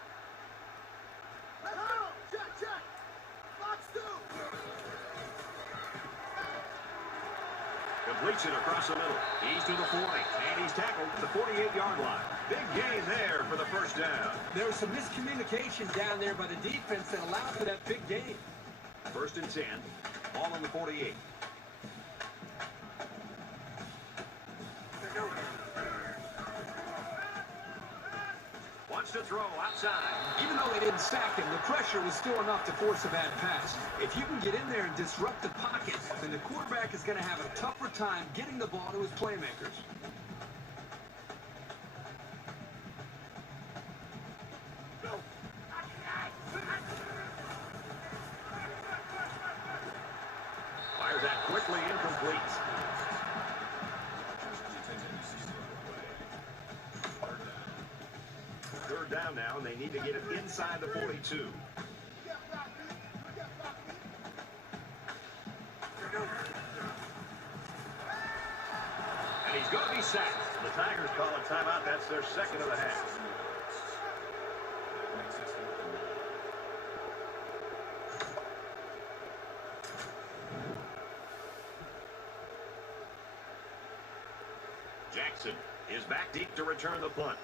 Check, check. Box 2. Completes it across the middle. He's to the 40, and he's tackled at the 48-yard line. Big gain there for the first down. There was some miscommunication down there by the defense that allowed for that big gain. 1st and 10. Ball on the 48. Wants to throw outside. Even though they didn't sack him, the pressure was still enough to force a bad pass. If you can get in there and disrupt the pocket, then the quarterback is going to have a tougher time getting the ball to his playmakers. Fires that quickly, incomplete. Third down now, and they need to get it inside the 42. he's going to be sacked. The Tigers call a timeout. That's their second of the half. Jackson is back deep to return the punt.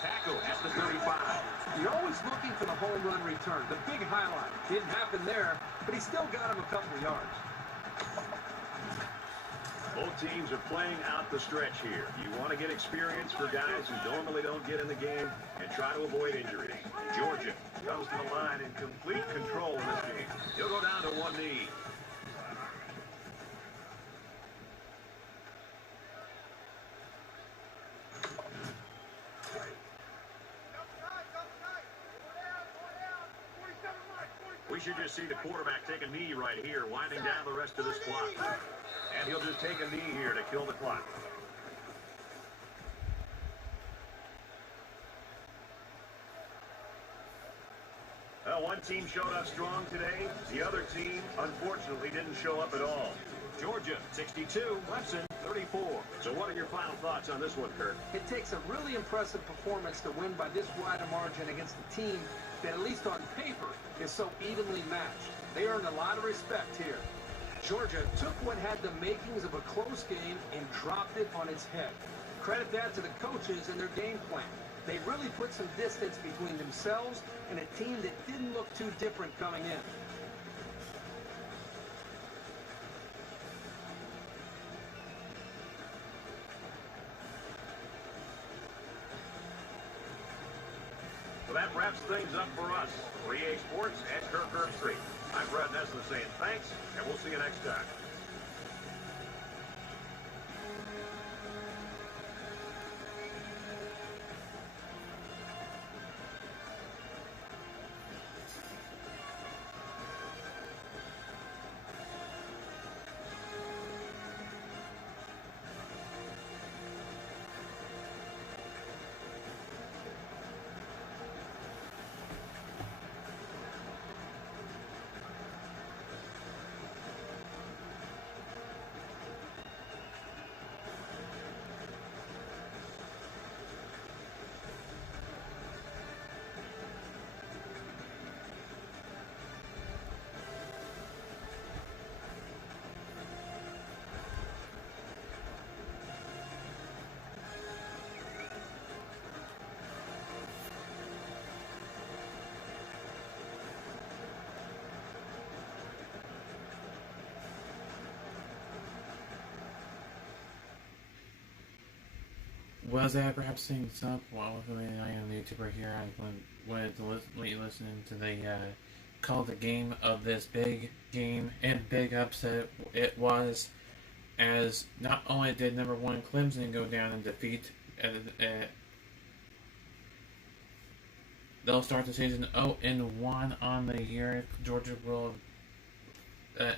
Tackle at the 35. You're always looking for the home run return, the big highlight. Didn't happen there, but he still got him a couple of yards. Both teams are playing out the stretch here. You want to get experience for guys who normally don't get in the game and try to avoid injuries. Georgia comes to the line in complete control in this game. He'll go down to one knee. We should just see the quarterback take a knee right here, winding down the rest of this clock. And he'll just take a knee here to kill the clock. Well, one team showed up strong today. The other team, unfortunately, didn't show up at all. Georgia, 62. Clemson, 34. So what are your final thoughts on this one, Kurt? It takes a really impressive performance to win by this wide a margin against a team that, at least on paper, is so evenly matched. They earned a lot of respect here. Georgia took what had the makings of a close game and dropped it on its head. Credit that to the coaches and their game plan. They really put some distance between themselves and a team that didn't look too different coming in. So that wraps things up for us. For EA Sports and Kirk Herbstreit. I'm Brad Nessler saying thanks, and we'll see you next time. Was that perhaps things up? Well, I am the YouTuber here. I wanted to let you listen to the call the game of this big game and big upset it was, as not only did number one Clemson go down in defeat, they'll start the season 0-1 on the year. Georgia will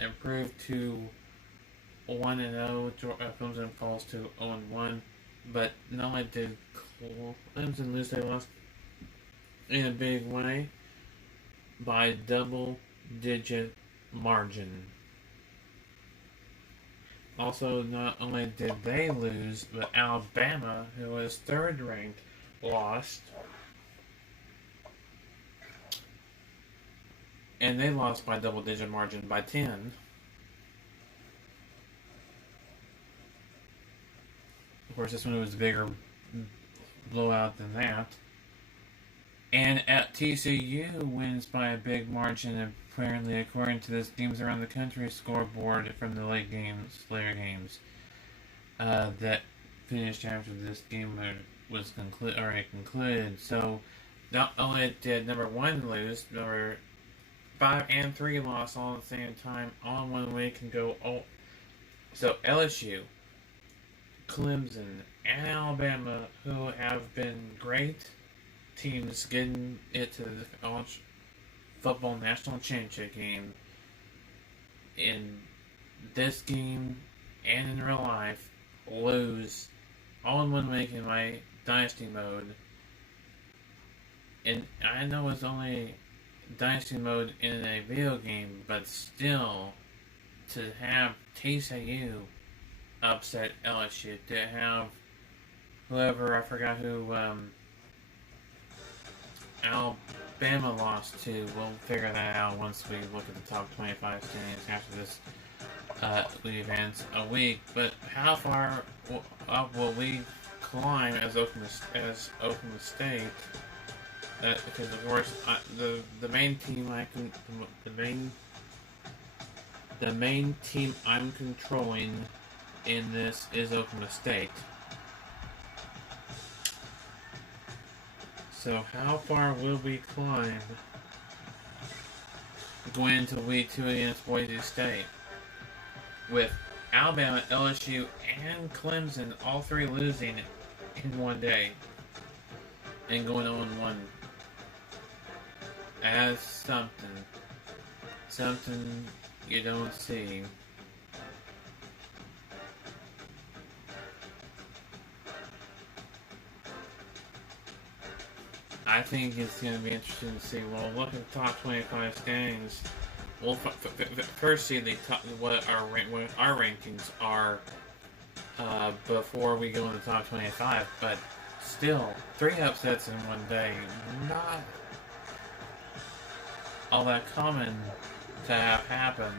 improve to 1-0. Clemson falls to 0-1. But not only did Clemson lose, they lost in a big way by double-digit margin. Also, not only did they lose, but Alabama, who was third-ranked, lost. And they lost by double-digit margin by 10. Of course, this one was a bigger blowout than that. And at TCU wins by a big margin, apparently, according to this Games Around the Country scoreboard from the later games, that finished after this game was already concluded. So, not only did number one lose, number 5 and 3 lost all at the same time, all in 1 week, and go. So LSU, Clemson, and Alabama, who have been great teams getting it to the college football national championship game, in this game and in real life, lose all in 1 week in my Dynasty mode. And I know it's only Dynasty mode in a video game, but still, to have TCU upset LSU, to have whoever, I forgot who, Alabama lost to. We'll figure that out once we look at the top 25 standings after this events a week. But how far up will we climb as Oklahoma State? Because of course the main team the main team I'm controlling in this is Oklahoma State. So how far will we climb going into week 2 against Boise State? With Alabama, LSU, and Clemson all three losing in one day and going 0-1 as something you don't see. I think it's going to be interesting to see. Well, look at the top 25 standings. We'll first see what our rankings are before we go in the top 25. But still, 3 upsets in one day, not all that common to have happen.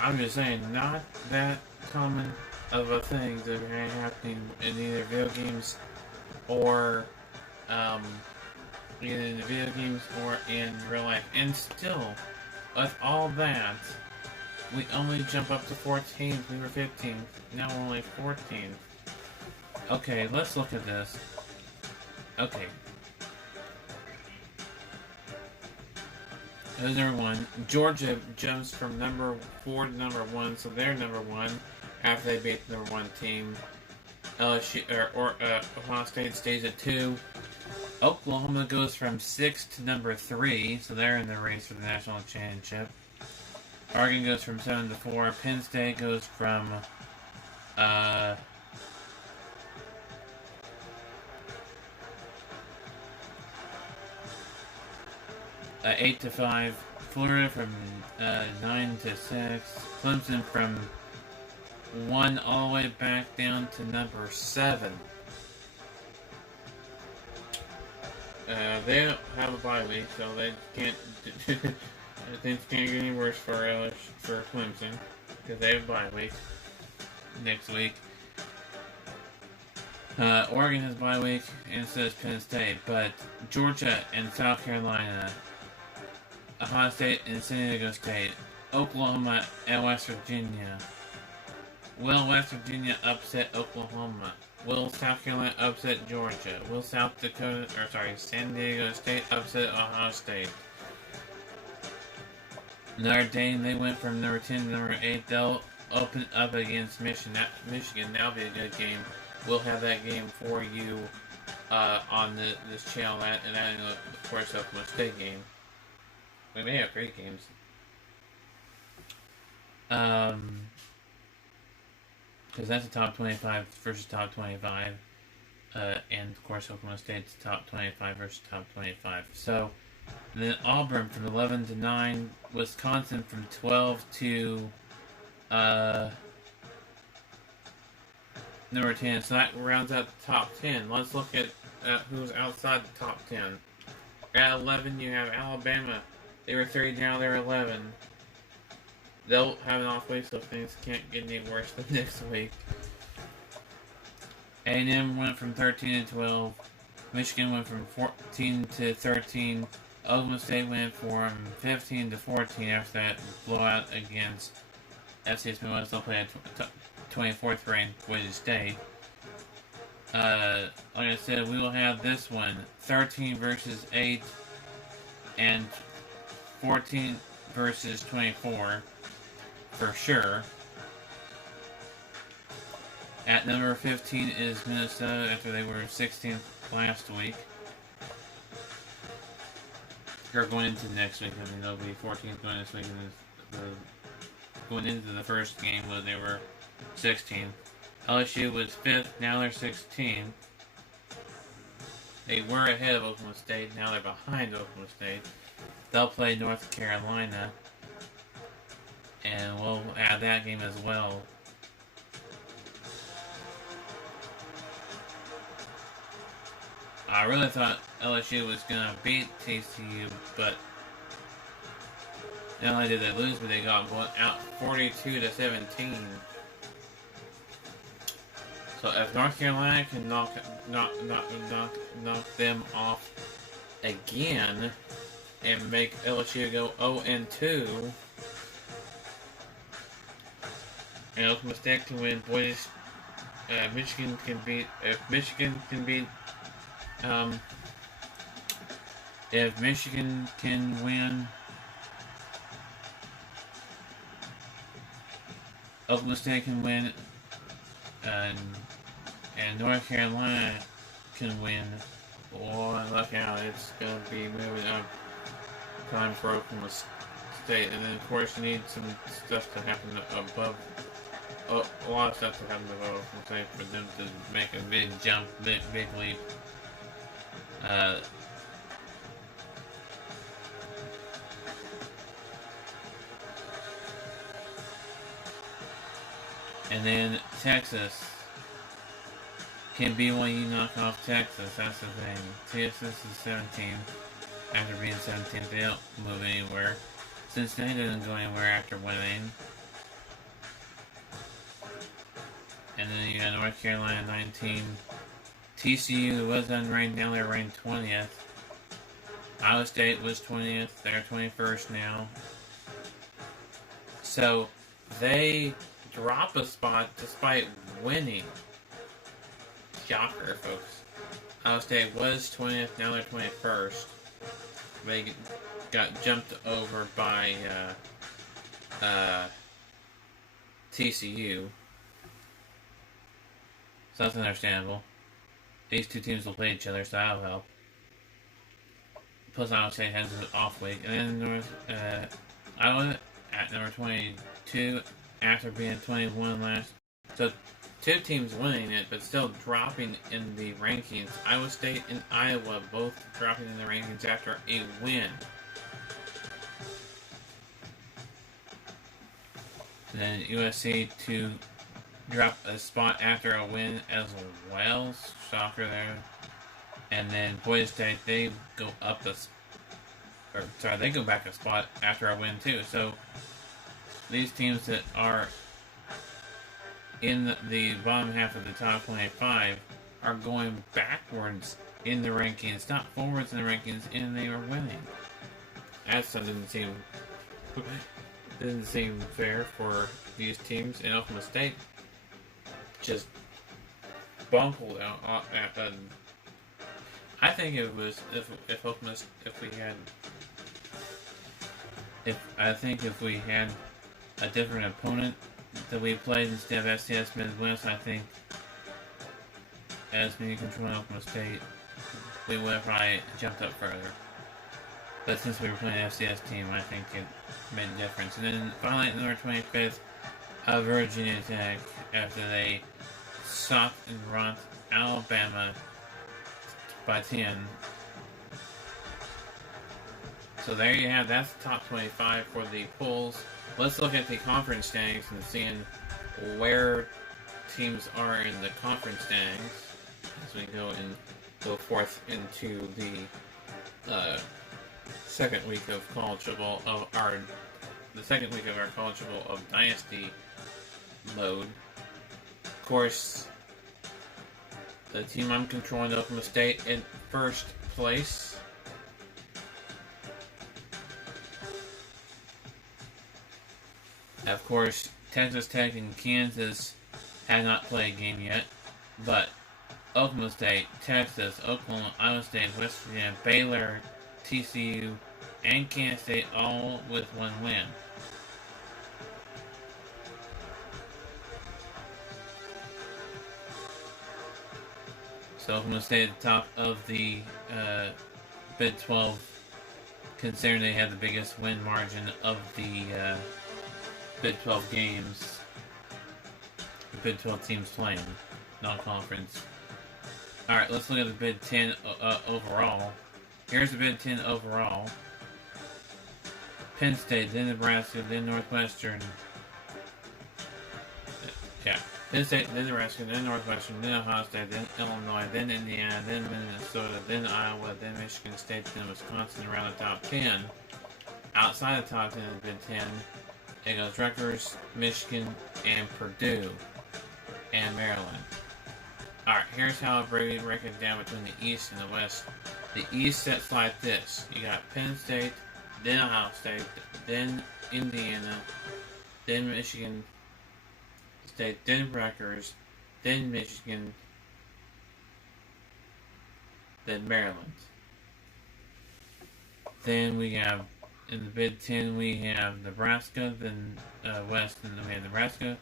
I'm just saying, not that common of a thing that are happening in either video games or either in the video games or in real life. And still, with all that, we only jump up to 14th. We were 15th. Now we're only 14th. Okay, let's look at this. Okay. Who's number 1? Georgia jumps from number 4 to number 1, so they're number 1 after they beat the number 1 team. LSU Ohio State stays at 2. Oklahoma goes from 6 to number 3, so they're in the race for the national championship. Oregon goes from 7 to 4. Penn State goes from 8 to 5. Florida from 9 to 6. Clemson from 1 all the way back down to number 7. They don't have a bye week, so they can't. Things can't get any worse for Clemson because they have a bye week next week. Oregon has a bye week, and so does Penn State. But Georgia and South Carolina, Ohio State and San Diego State, Oklahoma and West Virginia. Will West Virginia upset Oklahoma? Will South Carolina upset Georgia? Will San Diego State upset Ohio State? Notre Dame, they went from number 10 to number 8. They'll open up against Michigan. That'll be a good game. We'll have that game for you on this channel. And of course, Oklahoma State game. We may have great games. Because that's a top 25 versus top 25. And of course, Oklahoma State's top 25 versus top 25. So, then Auburn from 11 to 9. Wisconsin from 12 to number 10. So that rounds out the top 10. Let's look at who's outside the top 10. At 11, you have Alabama. They were 3, now they're 11. They'll have an off week, so things can't get any worse than next week. A&M went from 13 to 12. Michigan went from 14 to 13. Oklahoma State went from 15 to 14 after that blowout against FCS Midwest. They'll play at 24th ranked Boise State. Like I said, we will have this one 13 versus 8 and 14 versus 24 for sure. At number 15 is Minnesota after they were 16th last week. They're going into next week. I mean, they'll be 14th going this week. And going into the first game where they were 16th. LSU was 5th. Now they're 16th. they were ahead of Oklahoma State. Now they're behind Oklahoma State. They'll play North Carolina, and we'll add that game as well. I really thought LSU was going to beat TCU, but not only did they lose, but they got out 42-17. So if North Carolina can knock them off again and make LSU go 0-2, and Oklahoma State can win, Michigan can beat. If Michigan can win, Oklahoma State can win, and North Carolina can win. Boy, look out, it's going to be moving up time for Oklahoma State. And then, of course, you need some stuff to happen above, a lot of stuff to happen above Oklahoma State for them to make a big jump, big leap. And then Texas can be when you knock off Texas. That's the thing. Texas is 17. After being 17th, they don't move anywhere. Cincinnati doesn't go anywhere after winning. And then you got North Carolina 19. TCU was unranked, now they're ranked 20th. Iowa State was 20th, they're 21st now. So they drop a spot despite winning. Shocker, folks. Iowa State was 20th, now they're 21st. They got jumped over by TCU. So that's understandable. These two teams will play each other, so that'll help. Plus, Iowa State has an off week. And then Iowa at number 22 after being 21 last. So, two teams winning it, but still dropping in the rankings. Iowa State and Iowa both dropping in the rankings after a win. And then USC to drop a spot after a win as well. Shocker there. And then Boise State, they go up they go back a spot after a win too. So these teams that are in the bottom half of the top 25 are going backwards in the rankings, not forwards in the rankings, and they are winning. That didn't seem fair for these teams. And Oklahoma State just bungled out. I think it was if we had a different opponent that we played instead of FCS Midwest, I think as we controlling Oklahoma State, we would have probably jumped up further. But since we were playing an FCS team, I think it made a difference. And then finally, at number 25th, Virginia Tech, after they sucked and rocked Alabama by 10. So there you have, that's the top 25 for the polls. Let's look at the conference standings and seeing where teams are in the conference standings as we go forth into the second week of college football the second week of our college football of Dynasty mode. Of course, the team I'm controlling, Oklahoma State, in first place. Of course, Texas Tech and Kansas have not played a game yet, but Oklahoma State, Texas, Oklahoma, Iowa State, West Virginia, Baylor, TCU, and Kansas State all with one win. So Oklahoma State at the top of the Big 12, considering they have the biggest win margin of the Big 12 games. The Big 12 teams playing, non-conference. Alright, let's look at the Big Ten overall. Here's the Big Ten overall. Penn State, then Nebraska, then Northwestern. Yeah. Penn State, then Nebraska, then Northwestern, then Ohio State, then Illinois, then Indiana, then Minnesota, then Iowa, then Michigan State, then Wisconsin around the top 10. Outside the top 10 of the Big Ten, it goes Rutgers, Michigan, and Purdue, and Maryland. Alright, here's how I break it down between the East and the West. The East sets like this. You got Penn State, then Ohio State, then Indiana, then Michigan State, then Rutgers, then Michigan, then Maryland. Then we have, in the Big Ten, we have Nebraska, then West, and then we have Nebraska,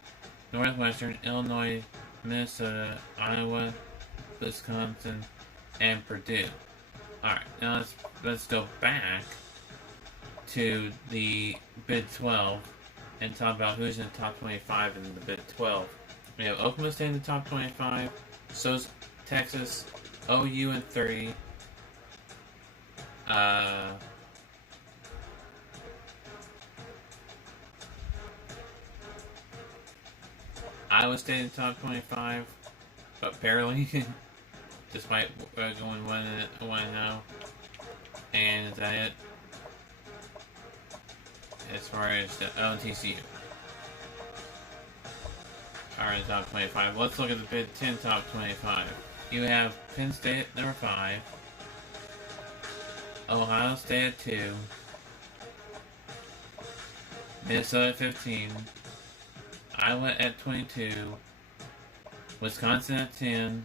Northwestern, Illinois, Minnesota, Iowa, Wisconsin, and Purdue. Alright, now let's go back to the Big 12 and talk about who's in the top 25 in the Big 12. We have Oklahoma State in the top 25, so's Texas, OU in 30, Iowa State in the top 25, but barely, despite going 1-0. And is that it? As far as the TCU are in the top 25. Let's look at the Big 10 top 25. You have Penn State at number 5, Ohio State at 2, Minnesota at 15, Iowa at 22, Wisconsin at 10,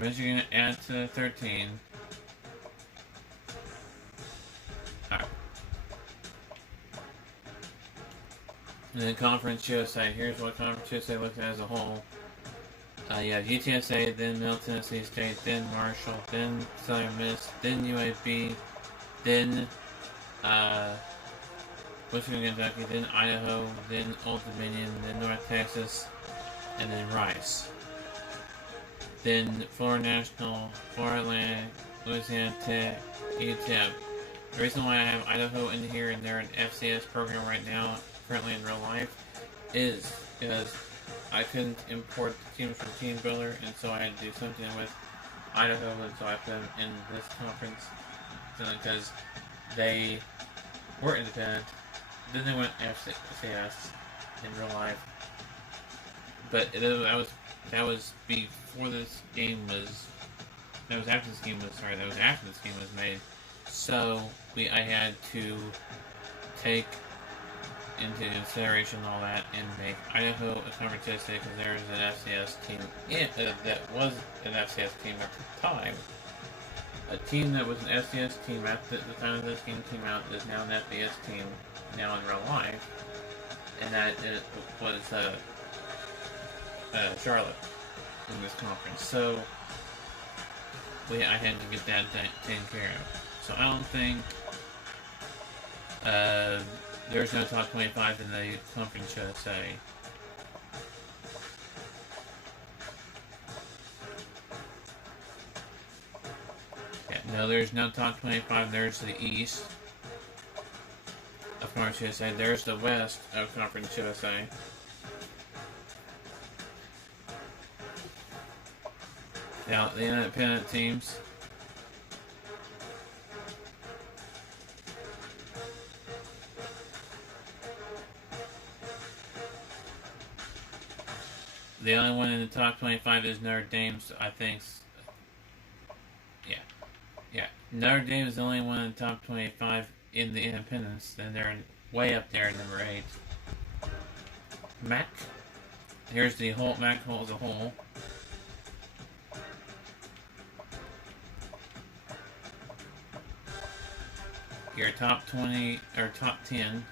Michigan at 13. Alright. And then Conference USA. Here's what Conference USA looks at as a whole. You have UTSA, then Middle Tennessee State, then Marshall, then Southern Miss, then UAB, then Western Kentucky, then Idaho, then Old Dominion, then North Texas, and then Rice. Then Florida National, Florida Atlantic, Louisiana Tech, UTEP. The reason why I have Idaho in here and they're an FCS program right now, currently in real life, is because I couldn't import the teams from Team Builder, and so I had to do something with Idaho, and so I put them in this conference because they were independent. Then they went FCS in real life, but that was before this game was. That was after this game was. Sorry, that was after this game was made. So I had to take into consideration all that and make Idaho a conference USA because there was an FCS team that was an FCS team at the time. A team that was an FCS team at the time of this game came out is now an FBS team now in real life, and that it was Charlotte in this conference. So I had to get that taken care of. So I don't think there's no top 25 in the Conference USA. Yeah, no, there's no top 25. There's the East of Conference USA. There's the West of Conference USA. Now, the independent teams. The only one in the top 25 is Notre Dame, so I think. Yeah. Notre Dame is the only one in the top 25 in the independents. Then they're way up there at number 8. MAC. Here's the whole MAC whole as a whole. Your top 20 or top 10,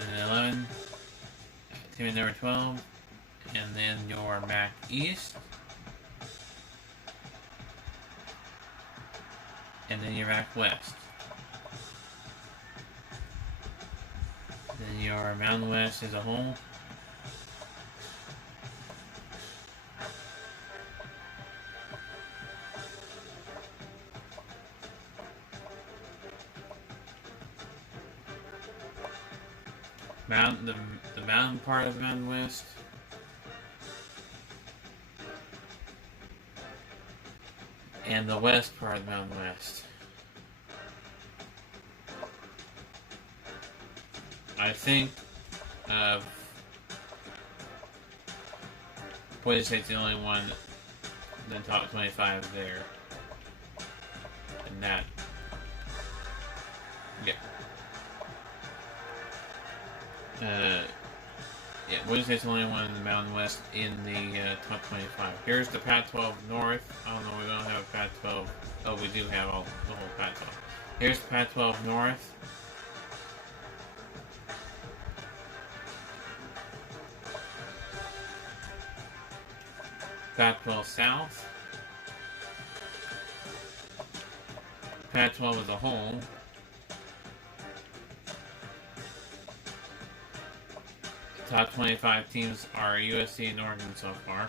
and 11. Team number 12. And then your MAC East, and then your MAC West, then your Mountain West as a whole, the mountain part of the Mountain West. And the west part of the Mountain West. I think Boise State's the only one in the top 25 there. And that, yeah. Yeah, Boise State's the only one in the Mountain West in the top 25. Here's the Pac-12 North. Oh no, we don't have a Pac-12. Oh, we do have the whole Pac-12. Here's the Pac-12 North. Pac-12 South. Pac-12 as a whole. The top 25 teams are USC and Oregon so far.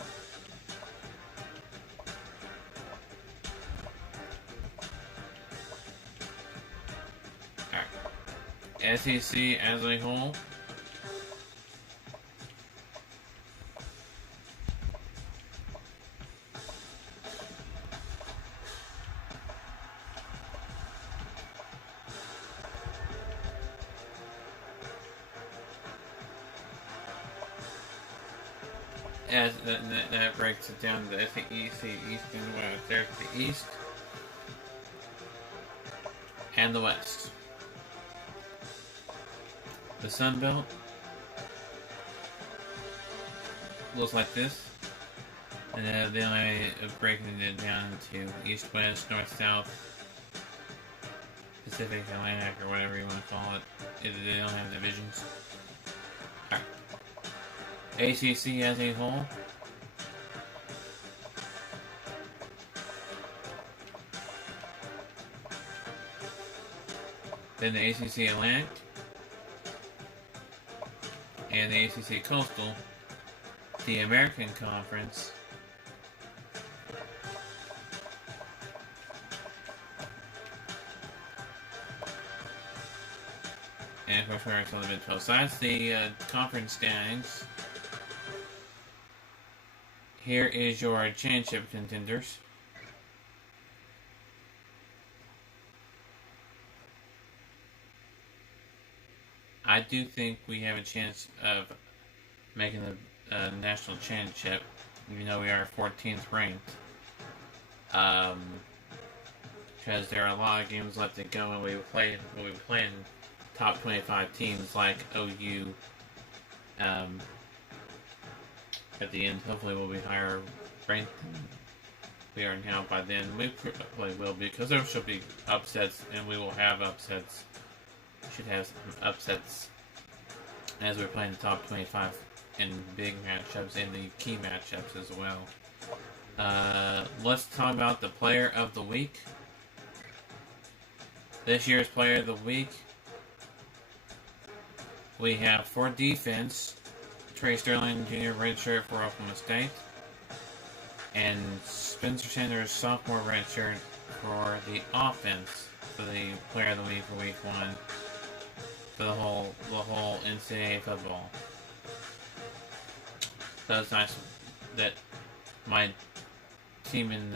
Alright. SEC as a whole. As that breaks it down to the SEC, East and West. There's the East and the West. The Sun Belt looks like this, and then the only way of breaking it down to East, West, North, South, Pacific, Atlantic, or whatever you want to call it. They don't have divisions. Alright. ACC as a whole. Then the ACC Atlantic. And the ACC Coastal. The American Conference. And of course, we're on the Mid-12. So that's the conference standings. Here is your championship contenders. I do think we have a chance of making the national championship, even though we are 14th ranked. Because there are a lot of games left to go, and we'll be playing top 25 teams like OU. At the end, hopefully we'll be higher ranked than we are now by then. We probably will be, because there should be upsets, and we will have upsets. Should have some upsets as we're playing the top 25 in big matchups and the key matchups as well. Let's talk about the player of the week. This year's player of the week, we have for defense, Trey Sterling Jr. redshirt for Oklahoma State, and Spencer Sanders sophomore redshirt for the offense for the player of the week for week 1 for the whole NCAA football. So it's nice that my team in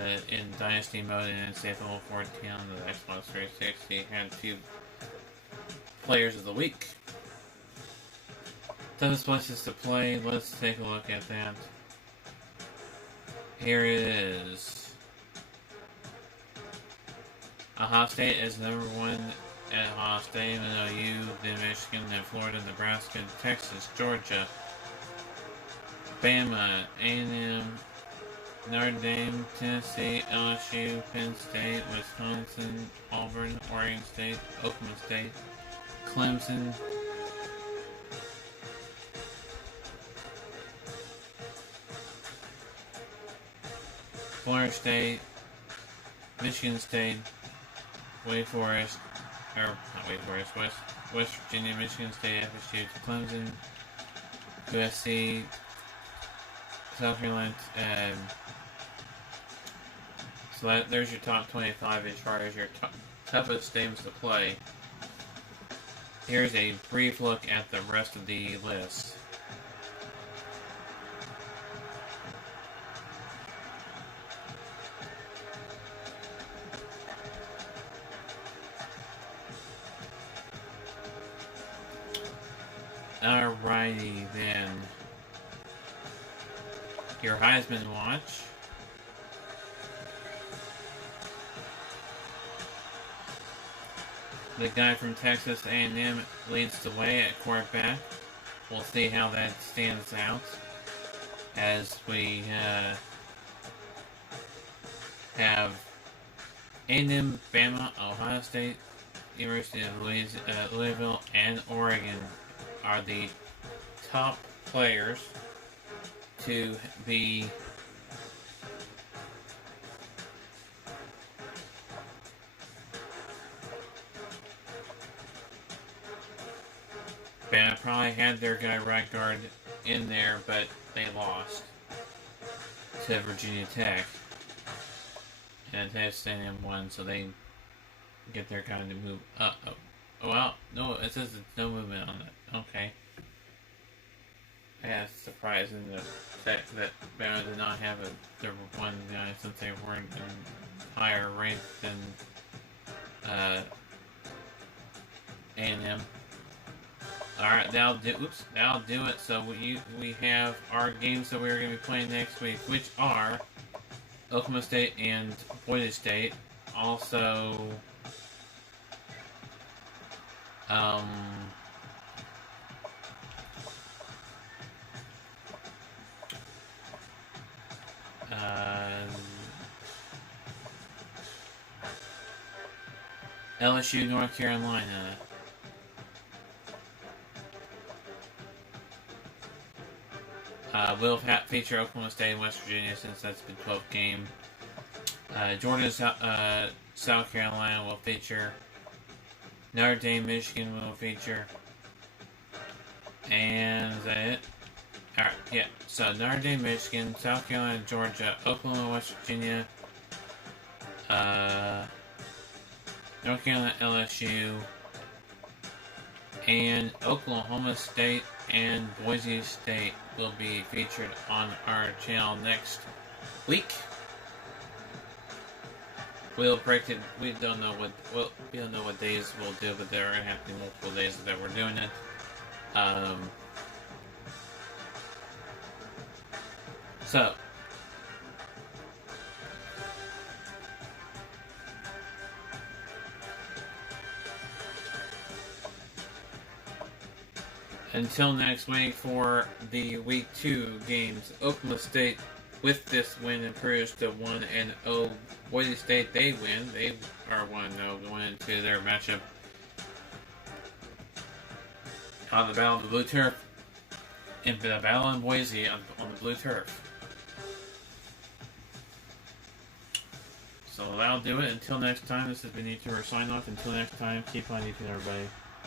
Dynasty mode in NCAA Football 14 on the Xbox 360 had 2 players of the week. Toughest places to play, let's take a look at that. Here it is. Ohio State is number 1 at Ohio State, then OU, then Michigan, then Florida, Nebraska, Texas, Georgia, Bama, A&M, Notre Dame, Tennessee, LSU, Penn State, Wisconsin, Auburn, Oregon State, Oklahoma State, Clemson, Florida State, Michigan State, Wake Forest, or not Wake Forest, West Virginia, Michigan State, FSU, Clemson, USC, South Carolina, so there's your top 25 as far as your toughest games to play. here's a brief look at the rest of the list. Alrighty then. Your Heisman watch. The guy from Texas A&M leads the way at quarterback. We'll see how that stands out as we have A&M, Bama, Ohio State, University of Louisville, and Oregon are the top players to be Bama probably had their guy right guard in there, but they lost to Virginia Tech. And Texas A&M won, so they get their guy to move up. Oh, well, no, it says no movement on it. Okay. Yeah, it's surprising that Bama did not have their one guy since they weren't higher ranked than A&M. Alright, that'll do it. So we have our games that we're going to be playing next week, which are Oklahoma State and Boise State. Also, LSU, North Carolina. Will feature Oklahoma State and West Virginia since that's the 12th game. Georgia, South Carolina will feature. Notre Dame, Michigan will feature. And is that it? Alright, yeah. So Notre Dame, Michigan, South Carolina, Georgia, Oklahoma, West Virginia, North Carolina, LSU, and Oklahoma State and Boise State will be featured on our channel next week. We'll break it. We don't know what days we'll do, but there are gonna have to be multiple days that we're doing it. So until next week for the Week 2 games, Oklahoma State with this win improves to 1-0. Boise State, they win. They are 1-0 going into their matchup on the Battle of the Blue Turf. In the Battle in Boise on the Blue Turf. So that'll do it. Until next time, this has been YouTuber Sign Off. Until next time, keep on YouTube, everybody.